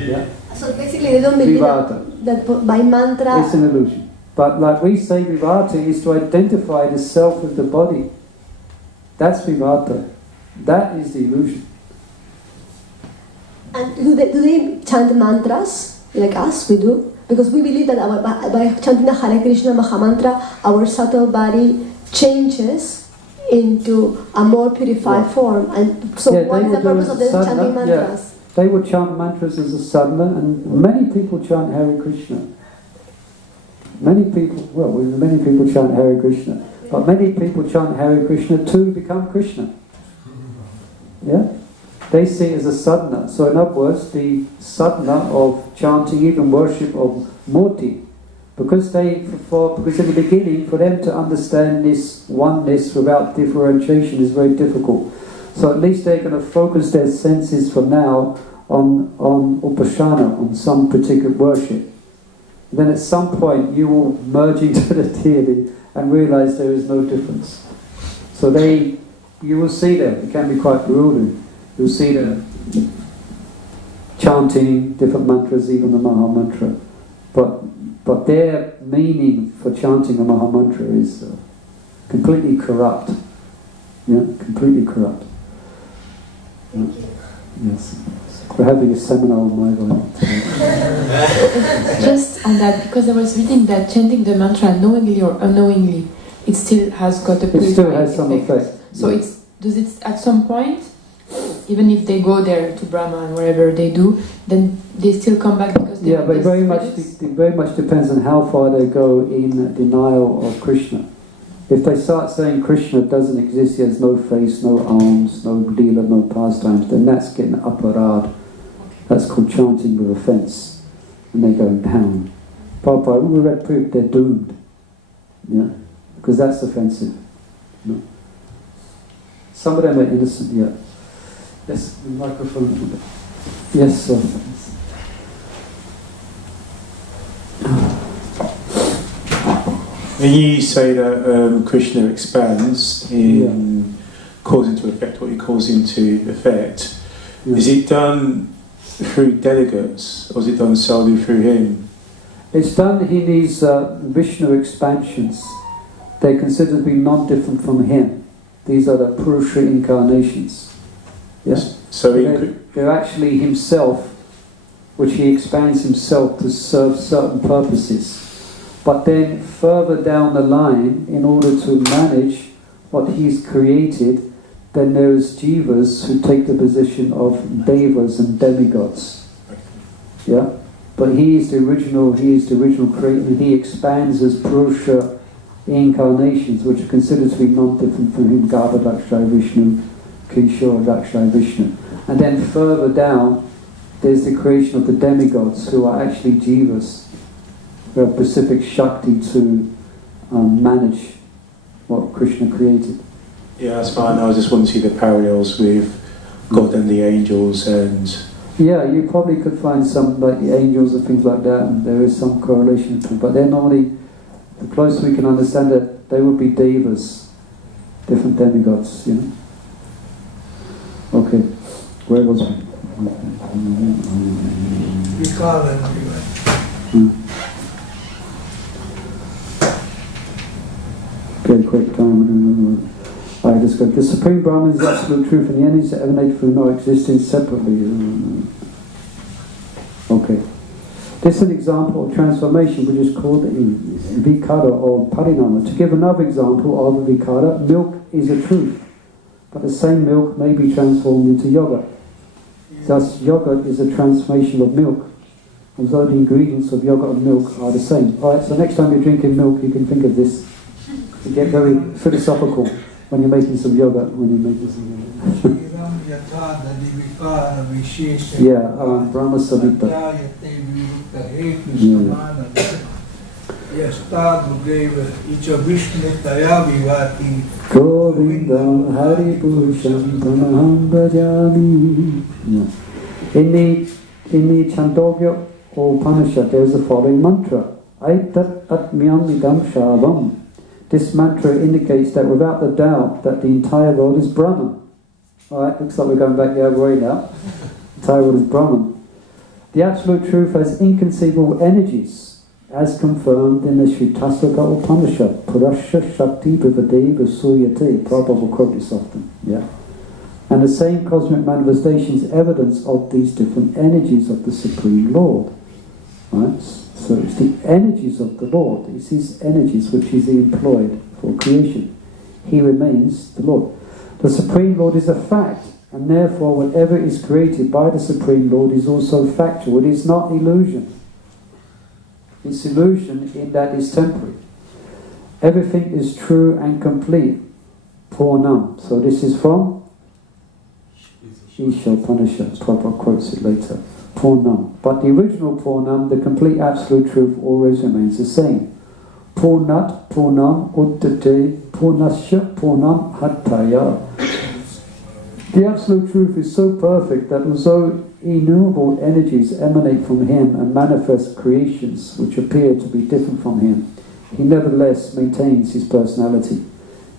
yeah. So basically, they don't believe that by mantra. It's an illusion. But like we say, vivata is to identify the self with the body. That's vivata. That is the illusion. And do they chant mantras like us? We do, because we believe that by chanting the Hare Krishna Maha Mantra, our subtle body changes into a more purified form. And so, what is the purpose of them chanting mantras? Yeah. They would chant mantras as a sadhana, and many people chant Hare Krishna. Many people chant Hare Krishna, but many people chant Hare Krishna to become Krishna. Yeah? They see it as a sadhana. So in other words, the sadhana of chanting, even worship of Murti, because in the beginning, for them to understand this oneness without differentiation is very difficult. So at least they're going to focus their senses from now on upasana, on some particular worship. Then at some point you will merge into the deity and realize there is no difference. So you will see them. It can be quite bewildering. You'll see them chanting different mantras, even the Maha Mantra. But their meaning for chanting a Maha Mantra is completely corrupt. Yeah, completely corrupt. Yeah. Yes. We're having a seminar on my mind today. Just on that, because I was reading that chanting the mantra knowingly or unknowingly, it still has got a purifying effect. It still has some effect. So does it at some point, even if they go there to Brahma and wherever they do, then they still come back because they have but this it very much depends on how far they go in denial of Krishna. If they start saying Krishna doesn't exist, he has no face, no arms, no Lila, no pastimes, then that's getting aparad. That's called chanting with offence, and they're going down. Prabhupada, when we read proof, they're doomed. Yeah, because that's offensive. You know? Some of them are innocent, yeah. Yes, the microphone. Yes, sir. When you say that Krishna expands in cause into effect, what he calls into effect, is it done through delegates, or is it done solely through him? It's done in these Vishnu expansions. They're considered to be non-different from him. These are the Purusha incarnations. Yes. So they're actually himself, which he expands himself to serve certain purposes. But then further down the line, in order to manage what he's created, then there's jivas who take the position of devas and demigods. Yeah? But he is the original creator, and he expands as Purusha incarnations, which are considered to be non-different from him, Garbhadakshay Vishnu, Kishore Dakshay Vishnu. And then further down, there's the creation of the demigods, who are actually jivas, who have specific Shakti to manage what Krishna created. Yeah, that's fine. I just want to see the parallels with God and the angels and... Yeah, you probably could find some, like the angels and things like that, and there is some correlation to them. But they're normally, the closer we can understand it, they would be devas, different demigods, you know. Okay, where was we? We call them Okay, quick time. I just got the Supreme Brahman is absolute truth, and the entities that emanate from no existing separately. Okay. This is an example of transformation, which is called vikara or parinama. To give another example of a vikara, milk is a truth, but the same milk may be transformed into yogurt. Thus, yogurt is a transformation of milk, although the ingredients of yogurt and milk are the same. Alright, so next time you're drinking milk, you can think of this. You get very philosophical when you're making some yogurt, Yeah, Brahma Samhita. Govindam Hari Purusham Pranaham Bhajami. In the Chandogya Upanishad, there is the following mantra: Aitat Atmyam Idam Shavam. This mantra indicates that without the doubt that the entire world is Brahman. Alright, looks like we're going back the other way now. The entire world is Brahman. The Absolute Truth has inconceivable energies, as confirmed in the Shritasaka Upanishad. Purasha Shakti Bhivadeva Suyate. Prabhupada will quote this often. Yeah. And the same cosmic manifestations evidence of these different energies of the Supreme Lord. Right? So it's the energies of the Lord. It's his energies which is employed for creation. He remains the Lord. The Supreme Lord is a fact, and therefore whatever is created by the Supreme Lord is also factual. It is not illusion. It's illusion in that it's temporary. Everything is true and complete. Purnam. So this is from Isha Upanishad. Prabhupada quotes it later. Purnam. But the original Purnam, the complete absolute truth, always remains the same. Purnat Purnam Uttate Purnasya Purnam Hattaya. The absolute truth is so perfect that although innumerable energies emanate from him and manifest creations which appear to be different from him, he nevertheless maintains his personality.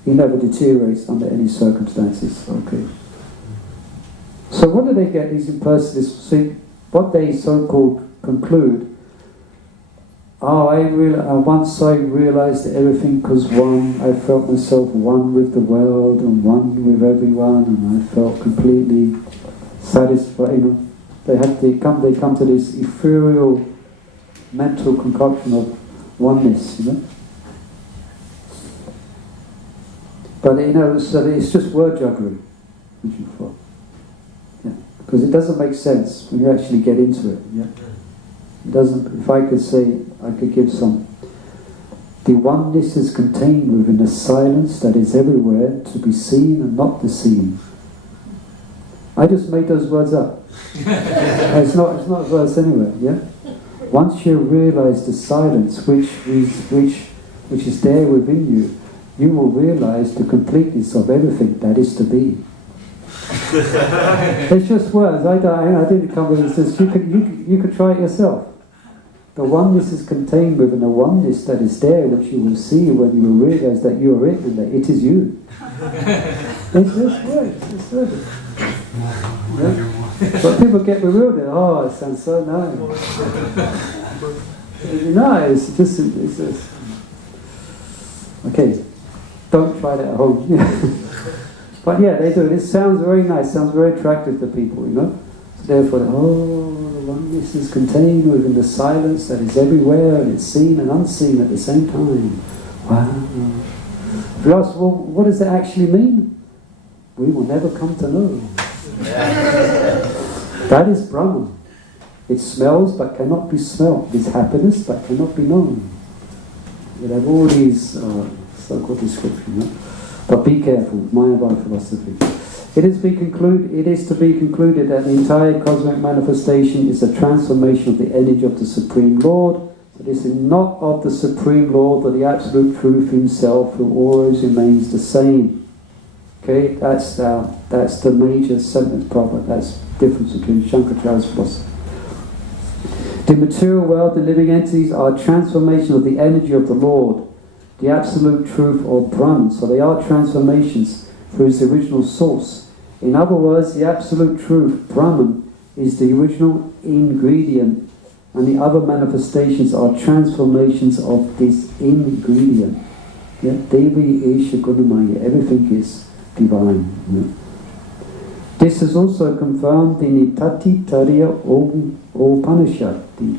He never deteriorates under any circumstances. Okay. So what do they get, these impersonalists? See, what they so-called conclude, once I realized that everything was one, I felt myself one with the world and one with everyone, and I felt completely satisfied. They come to this ethereal mental concoction of oneness, But so it's just word jugglery, because it doesn't make sense when you actually get into it. Yeah? It doesn't. If I could say, I could give some. The oneness is contained within a silence that is everywhere, to be seen and not to seen. I just made those words up. It's not a verse anywhere. Yeah. Once you realise the silence which is there within you, you will realise the completeness of everything that is to be. It's just words. I didn't come with this. You could try it yourself. The oneness is contained within a oneness that is there, which you will see when you will realise that you are it and that it is you. It's just words. It's words. Yeah? But people get bewildered. Oh, it sounds so nice. It's just. Okay, don't try that at home. But yeah, they do. It sounds very nice. Sounds very attractive to people. So therefore, the oneness is contained within the silence that is everywhere, and it's seen and unseen at the same time. Wow. If you ask, well, what does that actually mean? We will never come to know. That is Brahman. It smells but cannot be smelt. It is happiness but cannot be known. You have all these so-called descriptions. But be careful, Mayavada philosophy. It is to be concluded that the entire cosmic manifestation is a transformation of the energy of the Supreme Lord. So this is not of the Supreme Lord, but the Absolute Truth himself, who always remains the same. Okay, that's the major sentence problem. That's the difference between Shankaracharya's philosophy. The material world, the living entities, are a transformation of the energy of the Lord, the Absolute Truth or Brahman. So they are transformations through its original source. In other words, the Absolute Truth, Brahman, is the original ingredient, and the other manifestations are transformations of this ingredient. Yeah? Devi Esha Gunamaya, everything is divine. Yeah? This is also confirmed in the Tati-tariya Upanishad. The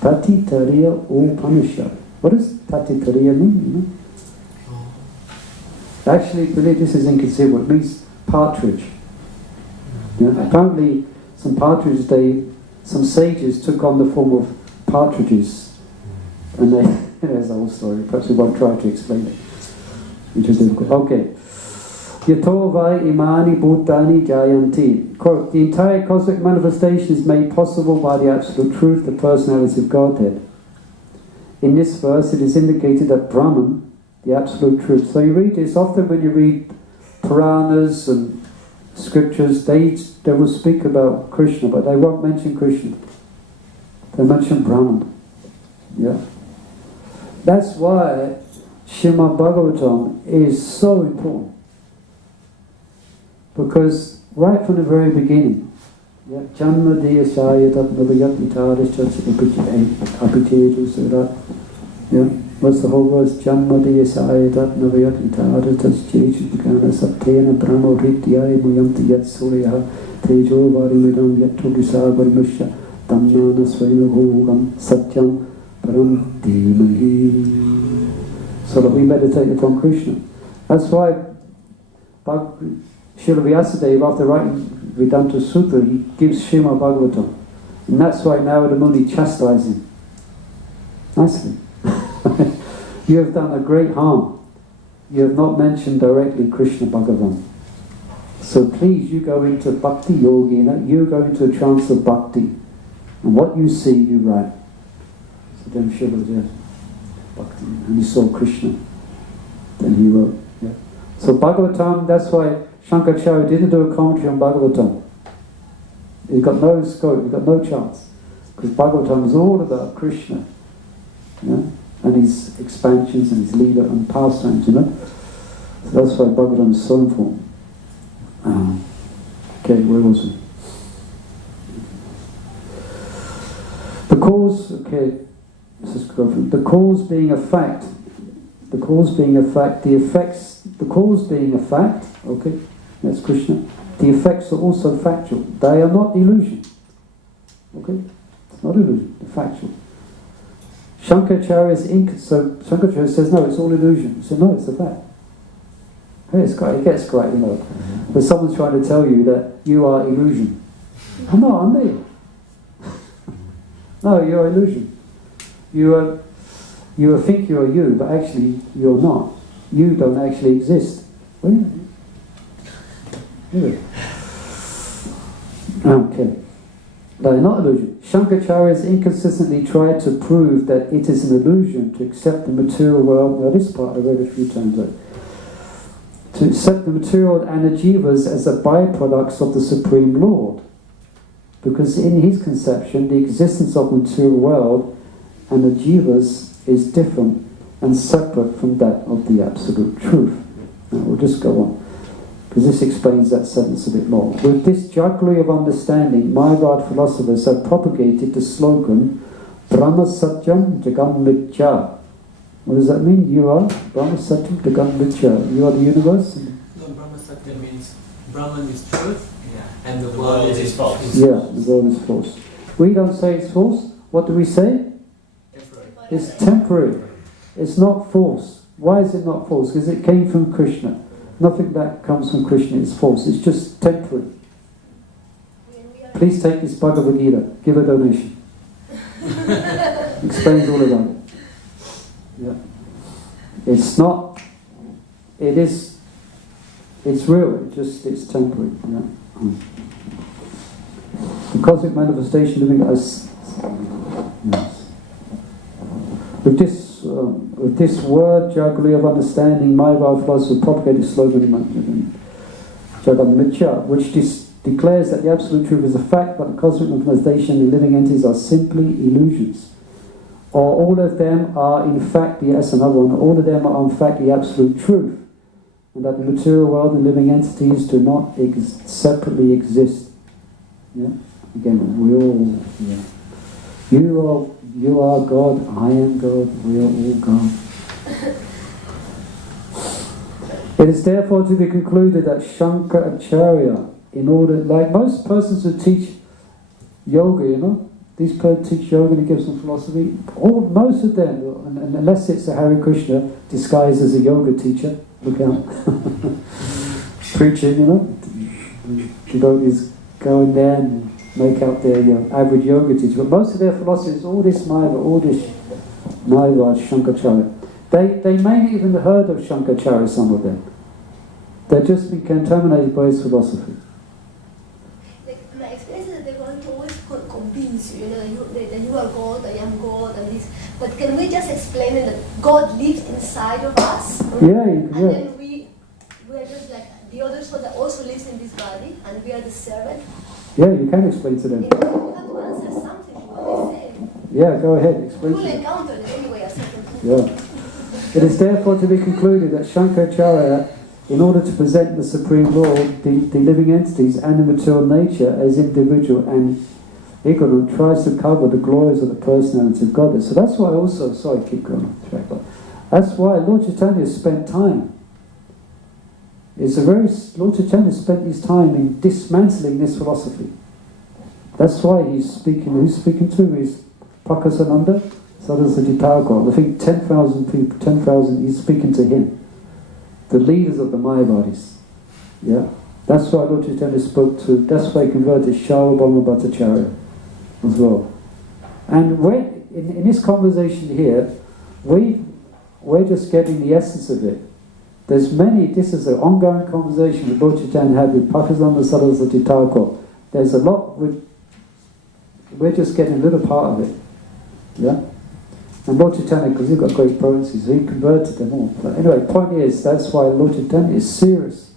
Tati-tariya Upanishad. What does Tati-tariya mean? Actually, believe this is inconceivable. It means partridge. Yeah? Apparently, some sages took on the form of partridges, and they, there's the whole story. Perhaps we won't try to explain it, which is difficult. Okay. Yato vai imani bhutani jayanti. Quote, the entire cosmic manifestation is made possible by the Absolute Truth, the Personality of Godhead. In this verse it is indicated that Brahman, the Absolute Truth. So you read this, often when you read Puranas and scriptures, they will speak about Krishna, but they won't mention Krishna. They mention Brahman. Yeah. That's why Srimad Bhagavatam is so important. Because right from the very beginning, Janma Diyasaya Tatnavayati what's the whole verse? Janma Diyasaya Tatnavayati Tadishchana Saptena Brahma Rityaya Muyanti Yat Surya Tejo Varimidam Yat Tugisa Varimusha Tamnana Svainavogam Satyam Param Dhimahi. So that we meditate upon Krishna. That's why Srila Vyasadeva, after writing Vedanta-sutra, he gives Srimad Bhagavatam. And that's why Narada Muni chastised him. Nicely. You have done a great harm. You have not mentioned directly Krishna Bhagavan. So please, you go into Bhakti Yogina, you go into a trance of Bhakti. And what you see, you write. So then Srila did Bhakti. And he saw Krishna. Then he wrote. Yeah. So Bhagavatam, that's why Sankaracarya didn't do a commentary on Bhagavatam. He got no scope, he got no chance. Because Bhagavatam is all about Krishna. Yeah? And his expansions and his Lila and pastimes, you know. So that's why Bhagavatam is so important. Okay, where was it? The cause, okay, let's just go through. The cause being a fact, the cause being a fact, the effects, the cause being a fact, okay, that's Krishna. The effects are also factual. They are not illusion. Okay? It's not illusion, they're factual. Shankaracharya says, no, it's all illusion. So no, it's a fact. It gets quite, you know. But someone's trying to tell you that you are illusion. Oh no, I'm me. No, you're illusion. You think you're you, but actually you're not. You don't actually exist. Okay. They're not illusion. Shankaracharya inconsistently tried to prove that it is an illusion to accept the material world. Now this part I read a few times ago. To accept the material and the jivas as a byproducts of the Supreme Lord. Because in his conception, the existence of the material world and the jivas is different and separate from that of the Absolute Truth. Now we'll just go on, because this explains that sentence a bit more. With this jugglery of understanding, Mayavad philosophers have propagated the slogan Brahma Satyam Jagam Mithya. What does that mean? You are Brahma Satyam Jagam Mithya. You are the universe? No, Brahma Satyam means Brahman is truth, and the world is false. Yeah, the world is false. We don't say it's false. What do we say? Temporary. It's temporary. It's not false. Why is it not false? Because it came from Krishna. Nothing that comes from Krishna is false. It's just temporary. Please take this Bhagavad Gita. Give a donation. Explains all about it. Yeah. It's not. It is. It's real. It's temporary. Yeah. The cosmic manifestation living as. Yes. With this word, jugglery of understanding, Mayavad philosophy propagated slogan Jagam Mithya, which declares that the Absolute Truth is a fact, but the cosmic manifestation and living entities are simply illusions. Or all of them are in fact all of them are in fact the Absolute Truth, and that the material world and living entities do not separately exist. Yeah? Again, we all. Yeah. You are God, I am God, we are all God. It is therefore to be concluded that Shankaracharya, in order, like most persons who teach yoga, you know, these people teach yoga and give some philosophy, most of them, and unless it's a Hare Krishna disguised as a yoga teacher, look out, preaching, you know, devotees go in there and make out their average yoga teacher. But most of their philosophy is all this Mayavad, Shankaracharya. They may not even heard of Shankaracharya, some of them. They've just been contaminated by his philosophy. Like, my experience is that they're going to always convince you, that you are God, I am God, and this. But can we just explain that God lives inside of us? And then we are just like the other soul that also lives in this body, and we are the servant. Yeah, you can explain to them. You have to answer something to what they say. Yeah, go ahead, explain We to will them. encounter it anyway at certain point. Yeah. It is therefore to be concluded that Shankaracharya, in order to present the Supreme Lord, the living entities and the material nature as individual and ignorant, tries to cover the glories of the personality of Godhead. So that's why also, sorry, keep going off track, but that's why Lord Chaitanya spent time. Lord Chaitanya spent his time in dismantling this philosophy. That's why he's speaking, who's speaking to? He's Pakasananda, Saraswati Thakur. I think 10,000 people, 10,000, he's speaking to him. The leaders of the Mayavadis. Yeah? That's why Lord Chaitanya spoke to, that's why he converted Sarvabhauma Bhattacharya as well. And when, in this conversation here, we're just getting the essence of it. There's many, this is an ongoing conversation that Lord Chaitanya had with Pakasananda Saraswati Thakur. There's a lot, we're just getting a little part of it. Yeah? And Lord Chaitanya, because he's got great potencies, he converted them all. But anyway, point is, that's why Lord Chaitanya is serious.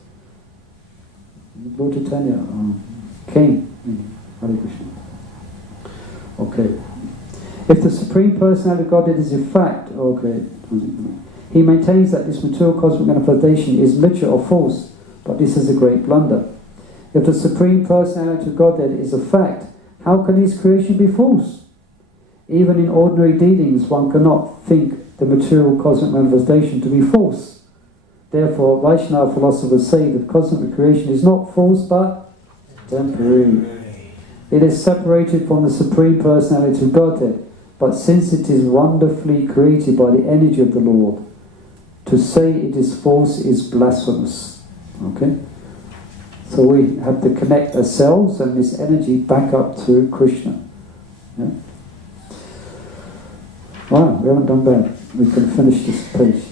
Lord Chaitanya came. Hare Krishna. Okay. If the Supreme Personality of Godhead is a fact, okay, he maintains that this material cosmic manifestation is mithya or false, but this is a great blunder. If the Supreme Personality of Godhead is a fact, how can his creation be false? Even in ordinary dealings, one cannot think the material cosmic manifestation to be false. Therefore, Vaisnava philosophers say that cosmic creation is not false but temporary. It is separated from the Supreme Personality of Godhead, but since it is wonderfully created by the energy of the Lord, to say it is false is blasphemous. Okay? So we have to connect ourselves and this energy back up to Krishna. Yeah? Wow, we haven't done bad. We can finish this page.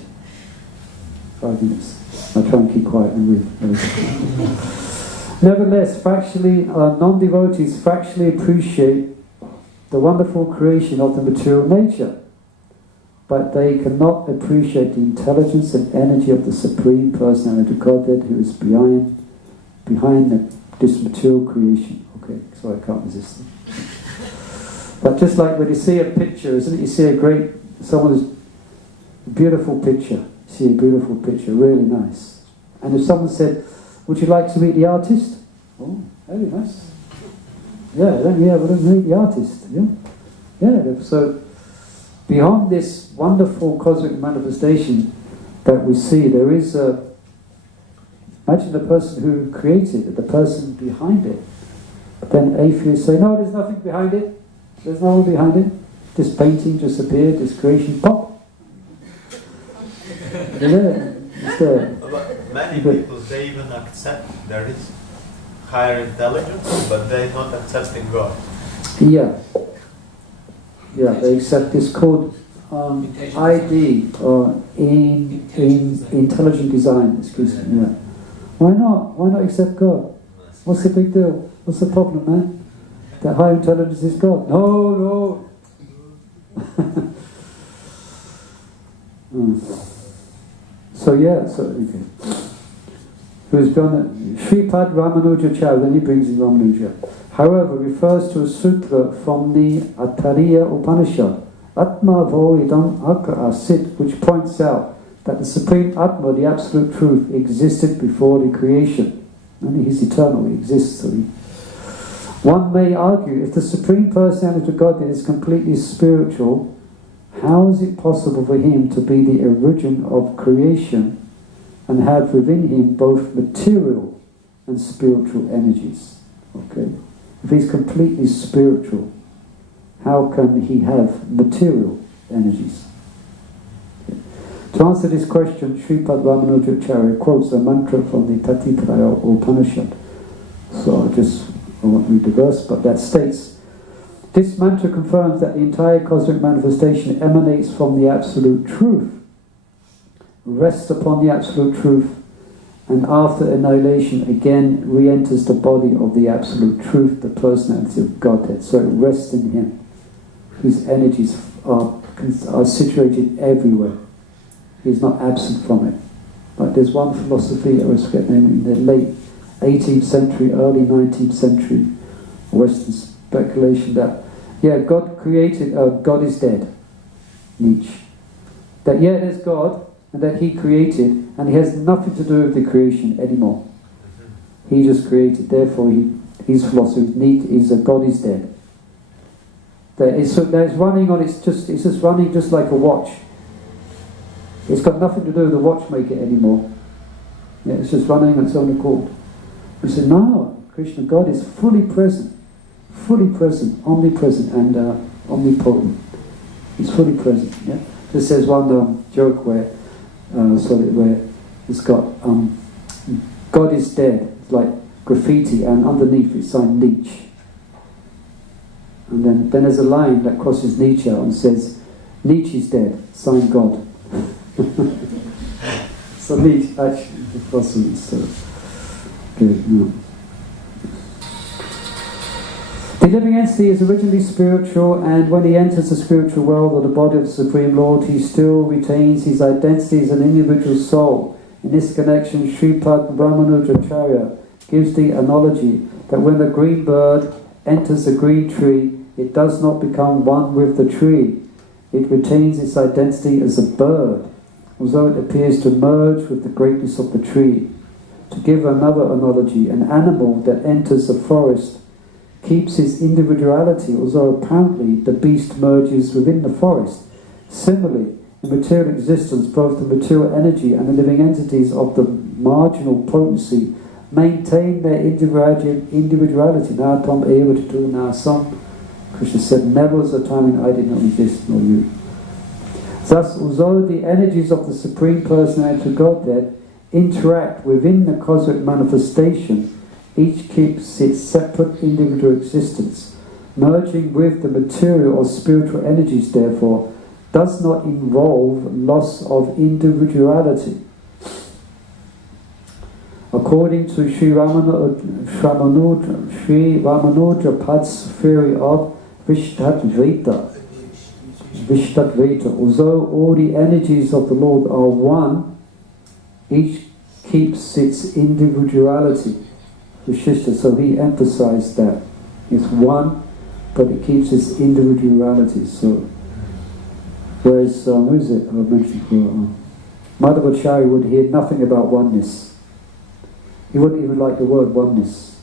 5 minutes. I'll try and keep quiet and read. Nevertheless, non-devotees factually appreciate the wonderful creation of the material nature, but they cannot appreciate the intelligence and energy of the Supreme Personality of Godhead who is behind this material creation. Okay, so I can't resist it. But just like when you see a picture, isn't it? You see a beautiful picture. You see a beautiful picture, really nice. And if someone said, would you like to meet the artist? Oh, very nice. Yeah, we'll meet the artist. Yeah, so beyond this wonderful cosmic manifestation that we see, there is imagine the person who created it, the person behind it. But then atheists say, no, there's nothing behind it. There's no one behind it. This painting just appeared, this creation, pop. It's there. But many people, they even accept there is higher intelligence, but they're not accepting God. Yeah, they accept this called ID, or intelligent design, excuse me. Yeah. Why not? Why not accept God? What's the big deal? What's the problem, man? That higher intelligence is God. No. Okay. Who's done it? Sripad Ramanujacharya, then he brings in Ramanuja. However, refers to a sutra from the Attariya Upanishad, Atma vo idam akra asit, which points out that the Supreme Atma, the Absolute Truth, existed before the creation. Only He's eternal, He exists. So one may argue, if the Supreme Personality of Godhead is completely spiritual, how is it possible for Him to be the origin of creation and have within Him both material and spiritual energies? Okay? If He's completely spiritual, how can He have material energies? Okay. To answer this question, Sripad Ramanujacharya quotes a mantra from the Tatipraya Upanishad. So I'll just I won't read the verse, but that states, this mantra confirms that the entire cosmic manifestation emanates from the absolute truth, rests upon the absolute truth, and after annihilation again re-enters the body of the absolute truth, the personality of Godhead. So it rests in him. His energies are situated everywhere. He's not absent from it. Like there's one philosophy, I always forget the name, in the late 18th century, early 19th century, Western speculation that, yeah, God created, God is dead, Nietzsche. That, yeah, there's God, and that he created, and he has nothing to do with the creation anymore. He just created, therefore his philosophy is that God is dead. That it's running on, it's just running just like a watch. It's got nothing to do with the watchmaker anymore. Yeah, it's just running on its own accord. We say, no, Krishna, God is fully present, omnipresent, and omnipotent. He's fully present. Yeah. Just says one joke where it's got God is dead. It's like graffiti, and underneath it's signed Nietzsche. And then there's a line that crosses Nietzsche and says, Nietzsche's dead, signed God. So Nietzsche actually the philosophy is so good. No. The living entity is originally spiritual, and when he enters the spiritual world or the body of the Supreme Lord, he still retains his identity as an individual soul. In this connection, Sripad Brahmanujacharya gives the analogy that when the green bird enters the green tree, it does not become one with the tree. It retains its identity as a bird, although it appears to merge with the greatness of the tree. To give another analogy, an animal that enters the forest keeps its individuality, although apparently the beast merges within the forest. Similarly, in material existence, both the material energy and the living entities of the marginal potency maintain their individuality. Now I'm able to do now some. Krishna said, never was a time when I did not exist, nor you. Thus, although the energies of the Supreme Personality of Godhead interact within the cosmic manifestation, each keeps its separate individual existence. Merging with the material or spiritual energies, therefore, does not involve loss of individuality. According to Sri Ramanujapad's theory of Vishtadvaita, although all the energies of the Lord are one, each keeps its individuality. Vishishta, so he emphasized that. It's one, but it keeps its individuality. So, whereas, who is it? I mentioned before. Madhavacharya would hear nothing about oneness. He wouldn't even like the word oneness.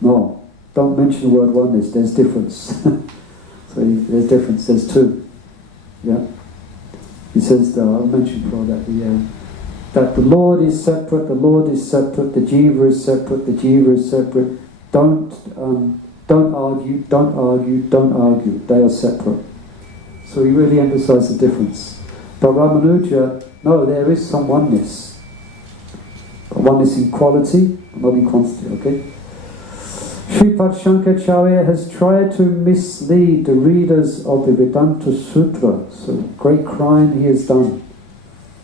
No, don't mention the word oneness, there's difference. So there's difference, there's two. Yeah? He says, I mentioned before that the Lord is separate, the Lord is separate, the Jiva is separate, the Jiva is separate. Don't argue, they are separate. So he really emphasized the difference. But Ramanuja, no, there is some oneness. But oneness in quality, not in quantity, okay? Sripad Shankaracharya has tried to mislead the readers of the Vedanta-sutra. So great crime he has done.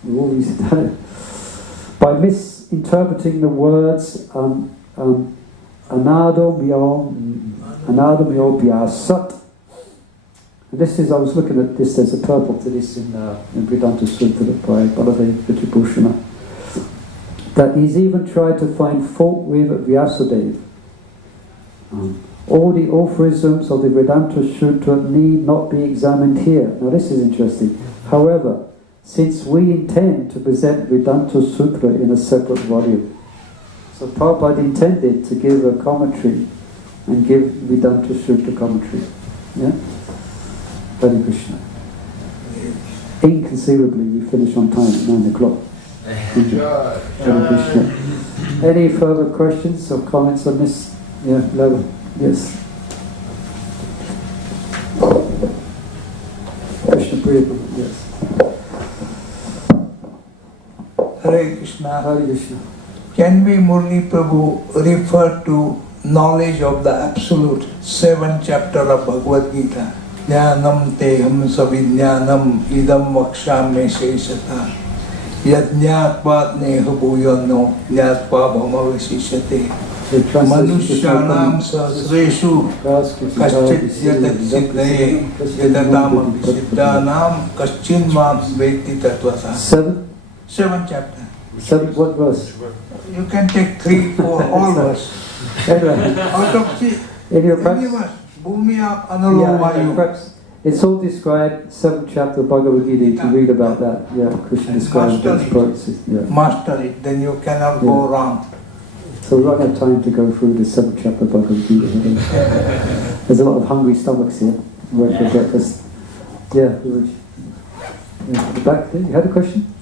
We've always done it. By misinterpreting the words Anado Myo Vyasat. And this is, I was looking at this, there's a purport to this in Vedanta-sutra by Baladeva Vichibhushana. That he's even tried to find fault with Vyasadeva. All the aphorisms of the Vedanta-sutra need not be examined here. Now this is interesting. However, since we intend to present Vedanta-sutra in a separate volume, so Prabhupada intended to give a commentary and give Vedanta-sutra commentary. Yeah? Hare Krishna. Inconceivably, we finish on time at 9 o'clock. Hare Krishna. Any further questions or comments on this level? Yes. Krishna Priya, yes. Hare Krishna. Hare Krishna. Can we, Murli Prabhu, refer to knowledge of the absolute, 7th chapter of Bhagavad Gita. Jnanam teham savidnyanam idam vakshame sheshata yajñatvat neha bhuyanno jnatva bhamavishishyate manushyanam sahasreshu kaschit yatat siddhaye yadatam siddhanam kaschin mam veti tatvasa. 7th chapter. 7th, what verse? You can take 3, 4, all verse. Anyway, Out of in your any practice, verse. Bhumya analovayu. perhaps it's all described, 7th chapter of Bhagavad Gita, you can read about that. Yeah, Krishna describes that process. Yeah. Master it, then you cannot go wrong. So we won't have time to go through the 7th chapter of Bhagavad Gita. There's a lot of hungry stomachs here. Wait for breakfast. Yeah, at the back there, you had a question?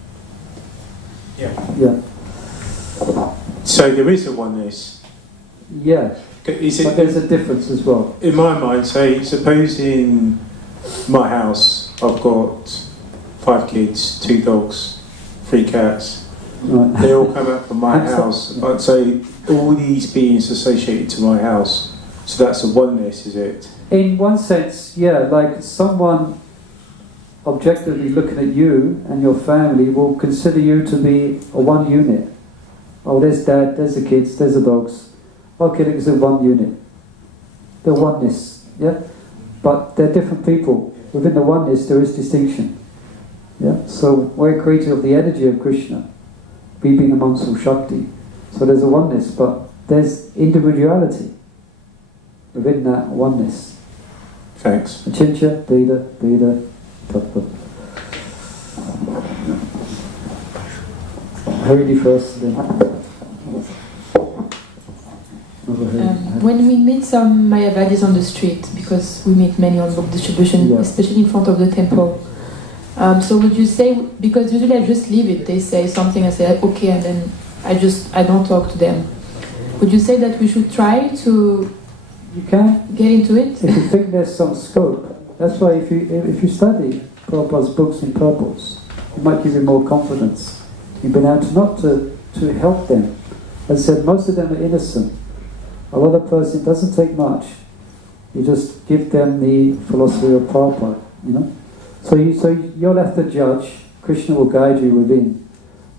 Yeah. So there is a oneness. Yeah. Is it, but there's a difference as well. In my mind, say, suppose in my house I've got 5 kids, 2 dogs, 3 cats. Right. They all come out from my house. I'd say all these beings associated to my house. So that's a oneness, is it? In one sense, yeah, like someone objectively looking at you and your family will consider you to be a one unit. Oh, there's dad, there's the kids, there's the dogs. Okay, it's a one unit. They're oneness, yeah? But they're different people. Within the oneness there is distinction. Yeah? So we're created of the energy of Krishna. We being amongst all Shakti. So there's a oneness, but there's individuality within that oneness. Thanks. Achincha, Veda, Tattva. Haridi first, then. When we meet some Mayavadis on the street, because we meet many on book distribution, especially in front of the temple, so would you say, because usually I just leave it, they say something, I say okay, and then I don't talk to them. Would you say that we should try to get into it? If you think there's some scope, that's why if you study Prabhupada's books and purports, it might give you more confidence. You've been able to help them. As I said, most of them are innocent. A lot of person doesn't take much. You just give them the philosophy of Prabhupada, you know. So you'll have to judge. Krishna will guide you within.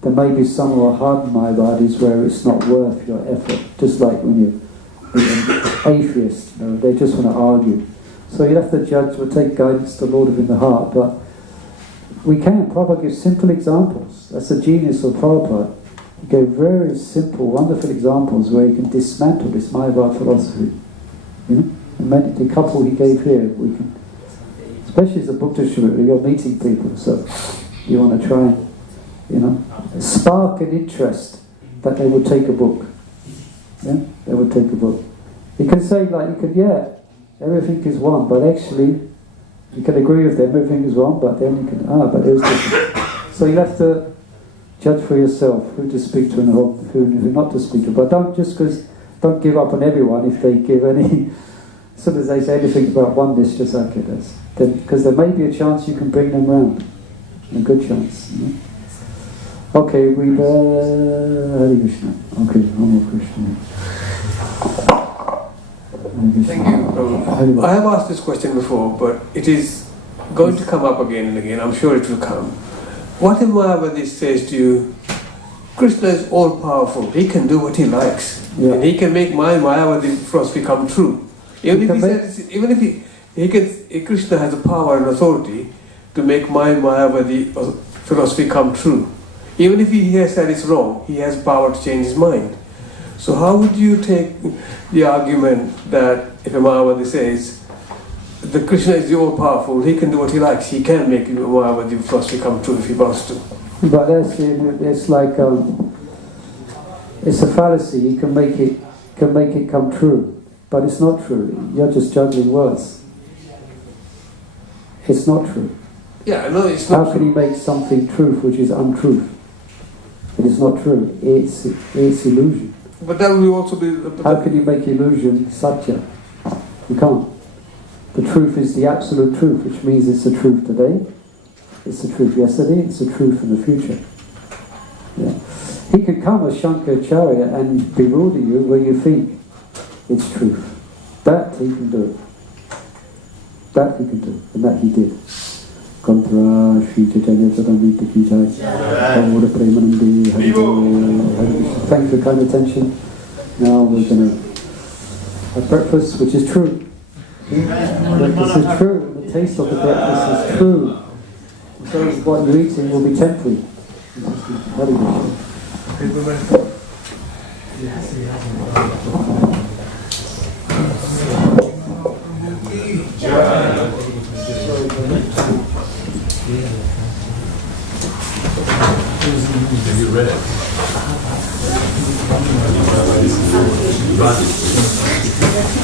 There may be some who are hardened Mayavadis where it's not worth your effort. Just like when you're an atheist, you know, they just want to argue. So you have to judge. We'll take guidance to the Lord within the heart, but we can. Prabhupada gives simple examples. That's the genius of Prabhupada. He gave very simple, wonderful examples where you can dismantle this Mayavad philosophy. You know, and the couple he gave here, we can, especially as a book distributor, you're meeting people, so you want to try and, you know, spark an interest that they will take a book. Yeah, they will take a book. You can say everything is one, but actually you can agree with them, everything is one, but then you can but there's different. So you have to judge for yourself who to speak to and who not to speak to. But don't don't give up on everyone if they give any. As soon as they say anything about oneness, just okay, because there may be a chance you can bring them round. A good chance. You know? Okay, we Hare Krishna. Okay, Hare Krishna. Thank you. I have asked this question before, but it is going to come up again and again. I'm sure it will come. What if Mayavadi says to you, Krishna is all powerful, he can do what he likes, and he can make my Mayavadi philosophy come true. Even if Krishna has the power and authority to make my Mayavadi philosophy come true. Even if he has said it's wrong, he has power to change his mind. So how would you take the argument that if a Mayavadi says, the Krishna is the all-powerful, he can do what he likes, he can make Mayavadi philosophy come true if he wants to? But it's like it's a fallacy. You can make it come true, but it's not true. You're just juggling words. It's not true. Yeah, I know it's not. How can you make something truth which is untruth? It is not true. It's illusion. But that will also be. How can you make illusion satya? You can't. The truth is the absolute truth, which means it's the truth today, it's the truth yesterday, it's the truth in the future. Yeah. He could come as Shankaracharya and bewilder you where you think it's truth. That he can do. That he can do, and that he did. Contra Sri Caitanya Caritamrta ki jai. Gaura Premanande Hare Krishna. Thanks for your kind attention. Now we're going to have breakfast, which is true. Breakfast is true. The taste of the breakfast is true. So what you're eating will be temporary. Hare Krishna. Have you read it?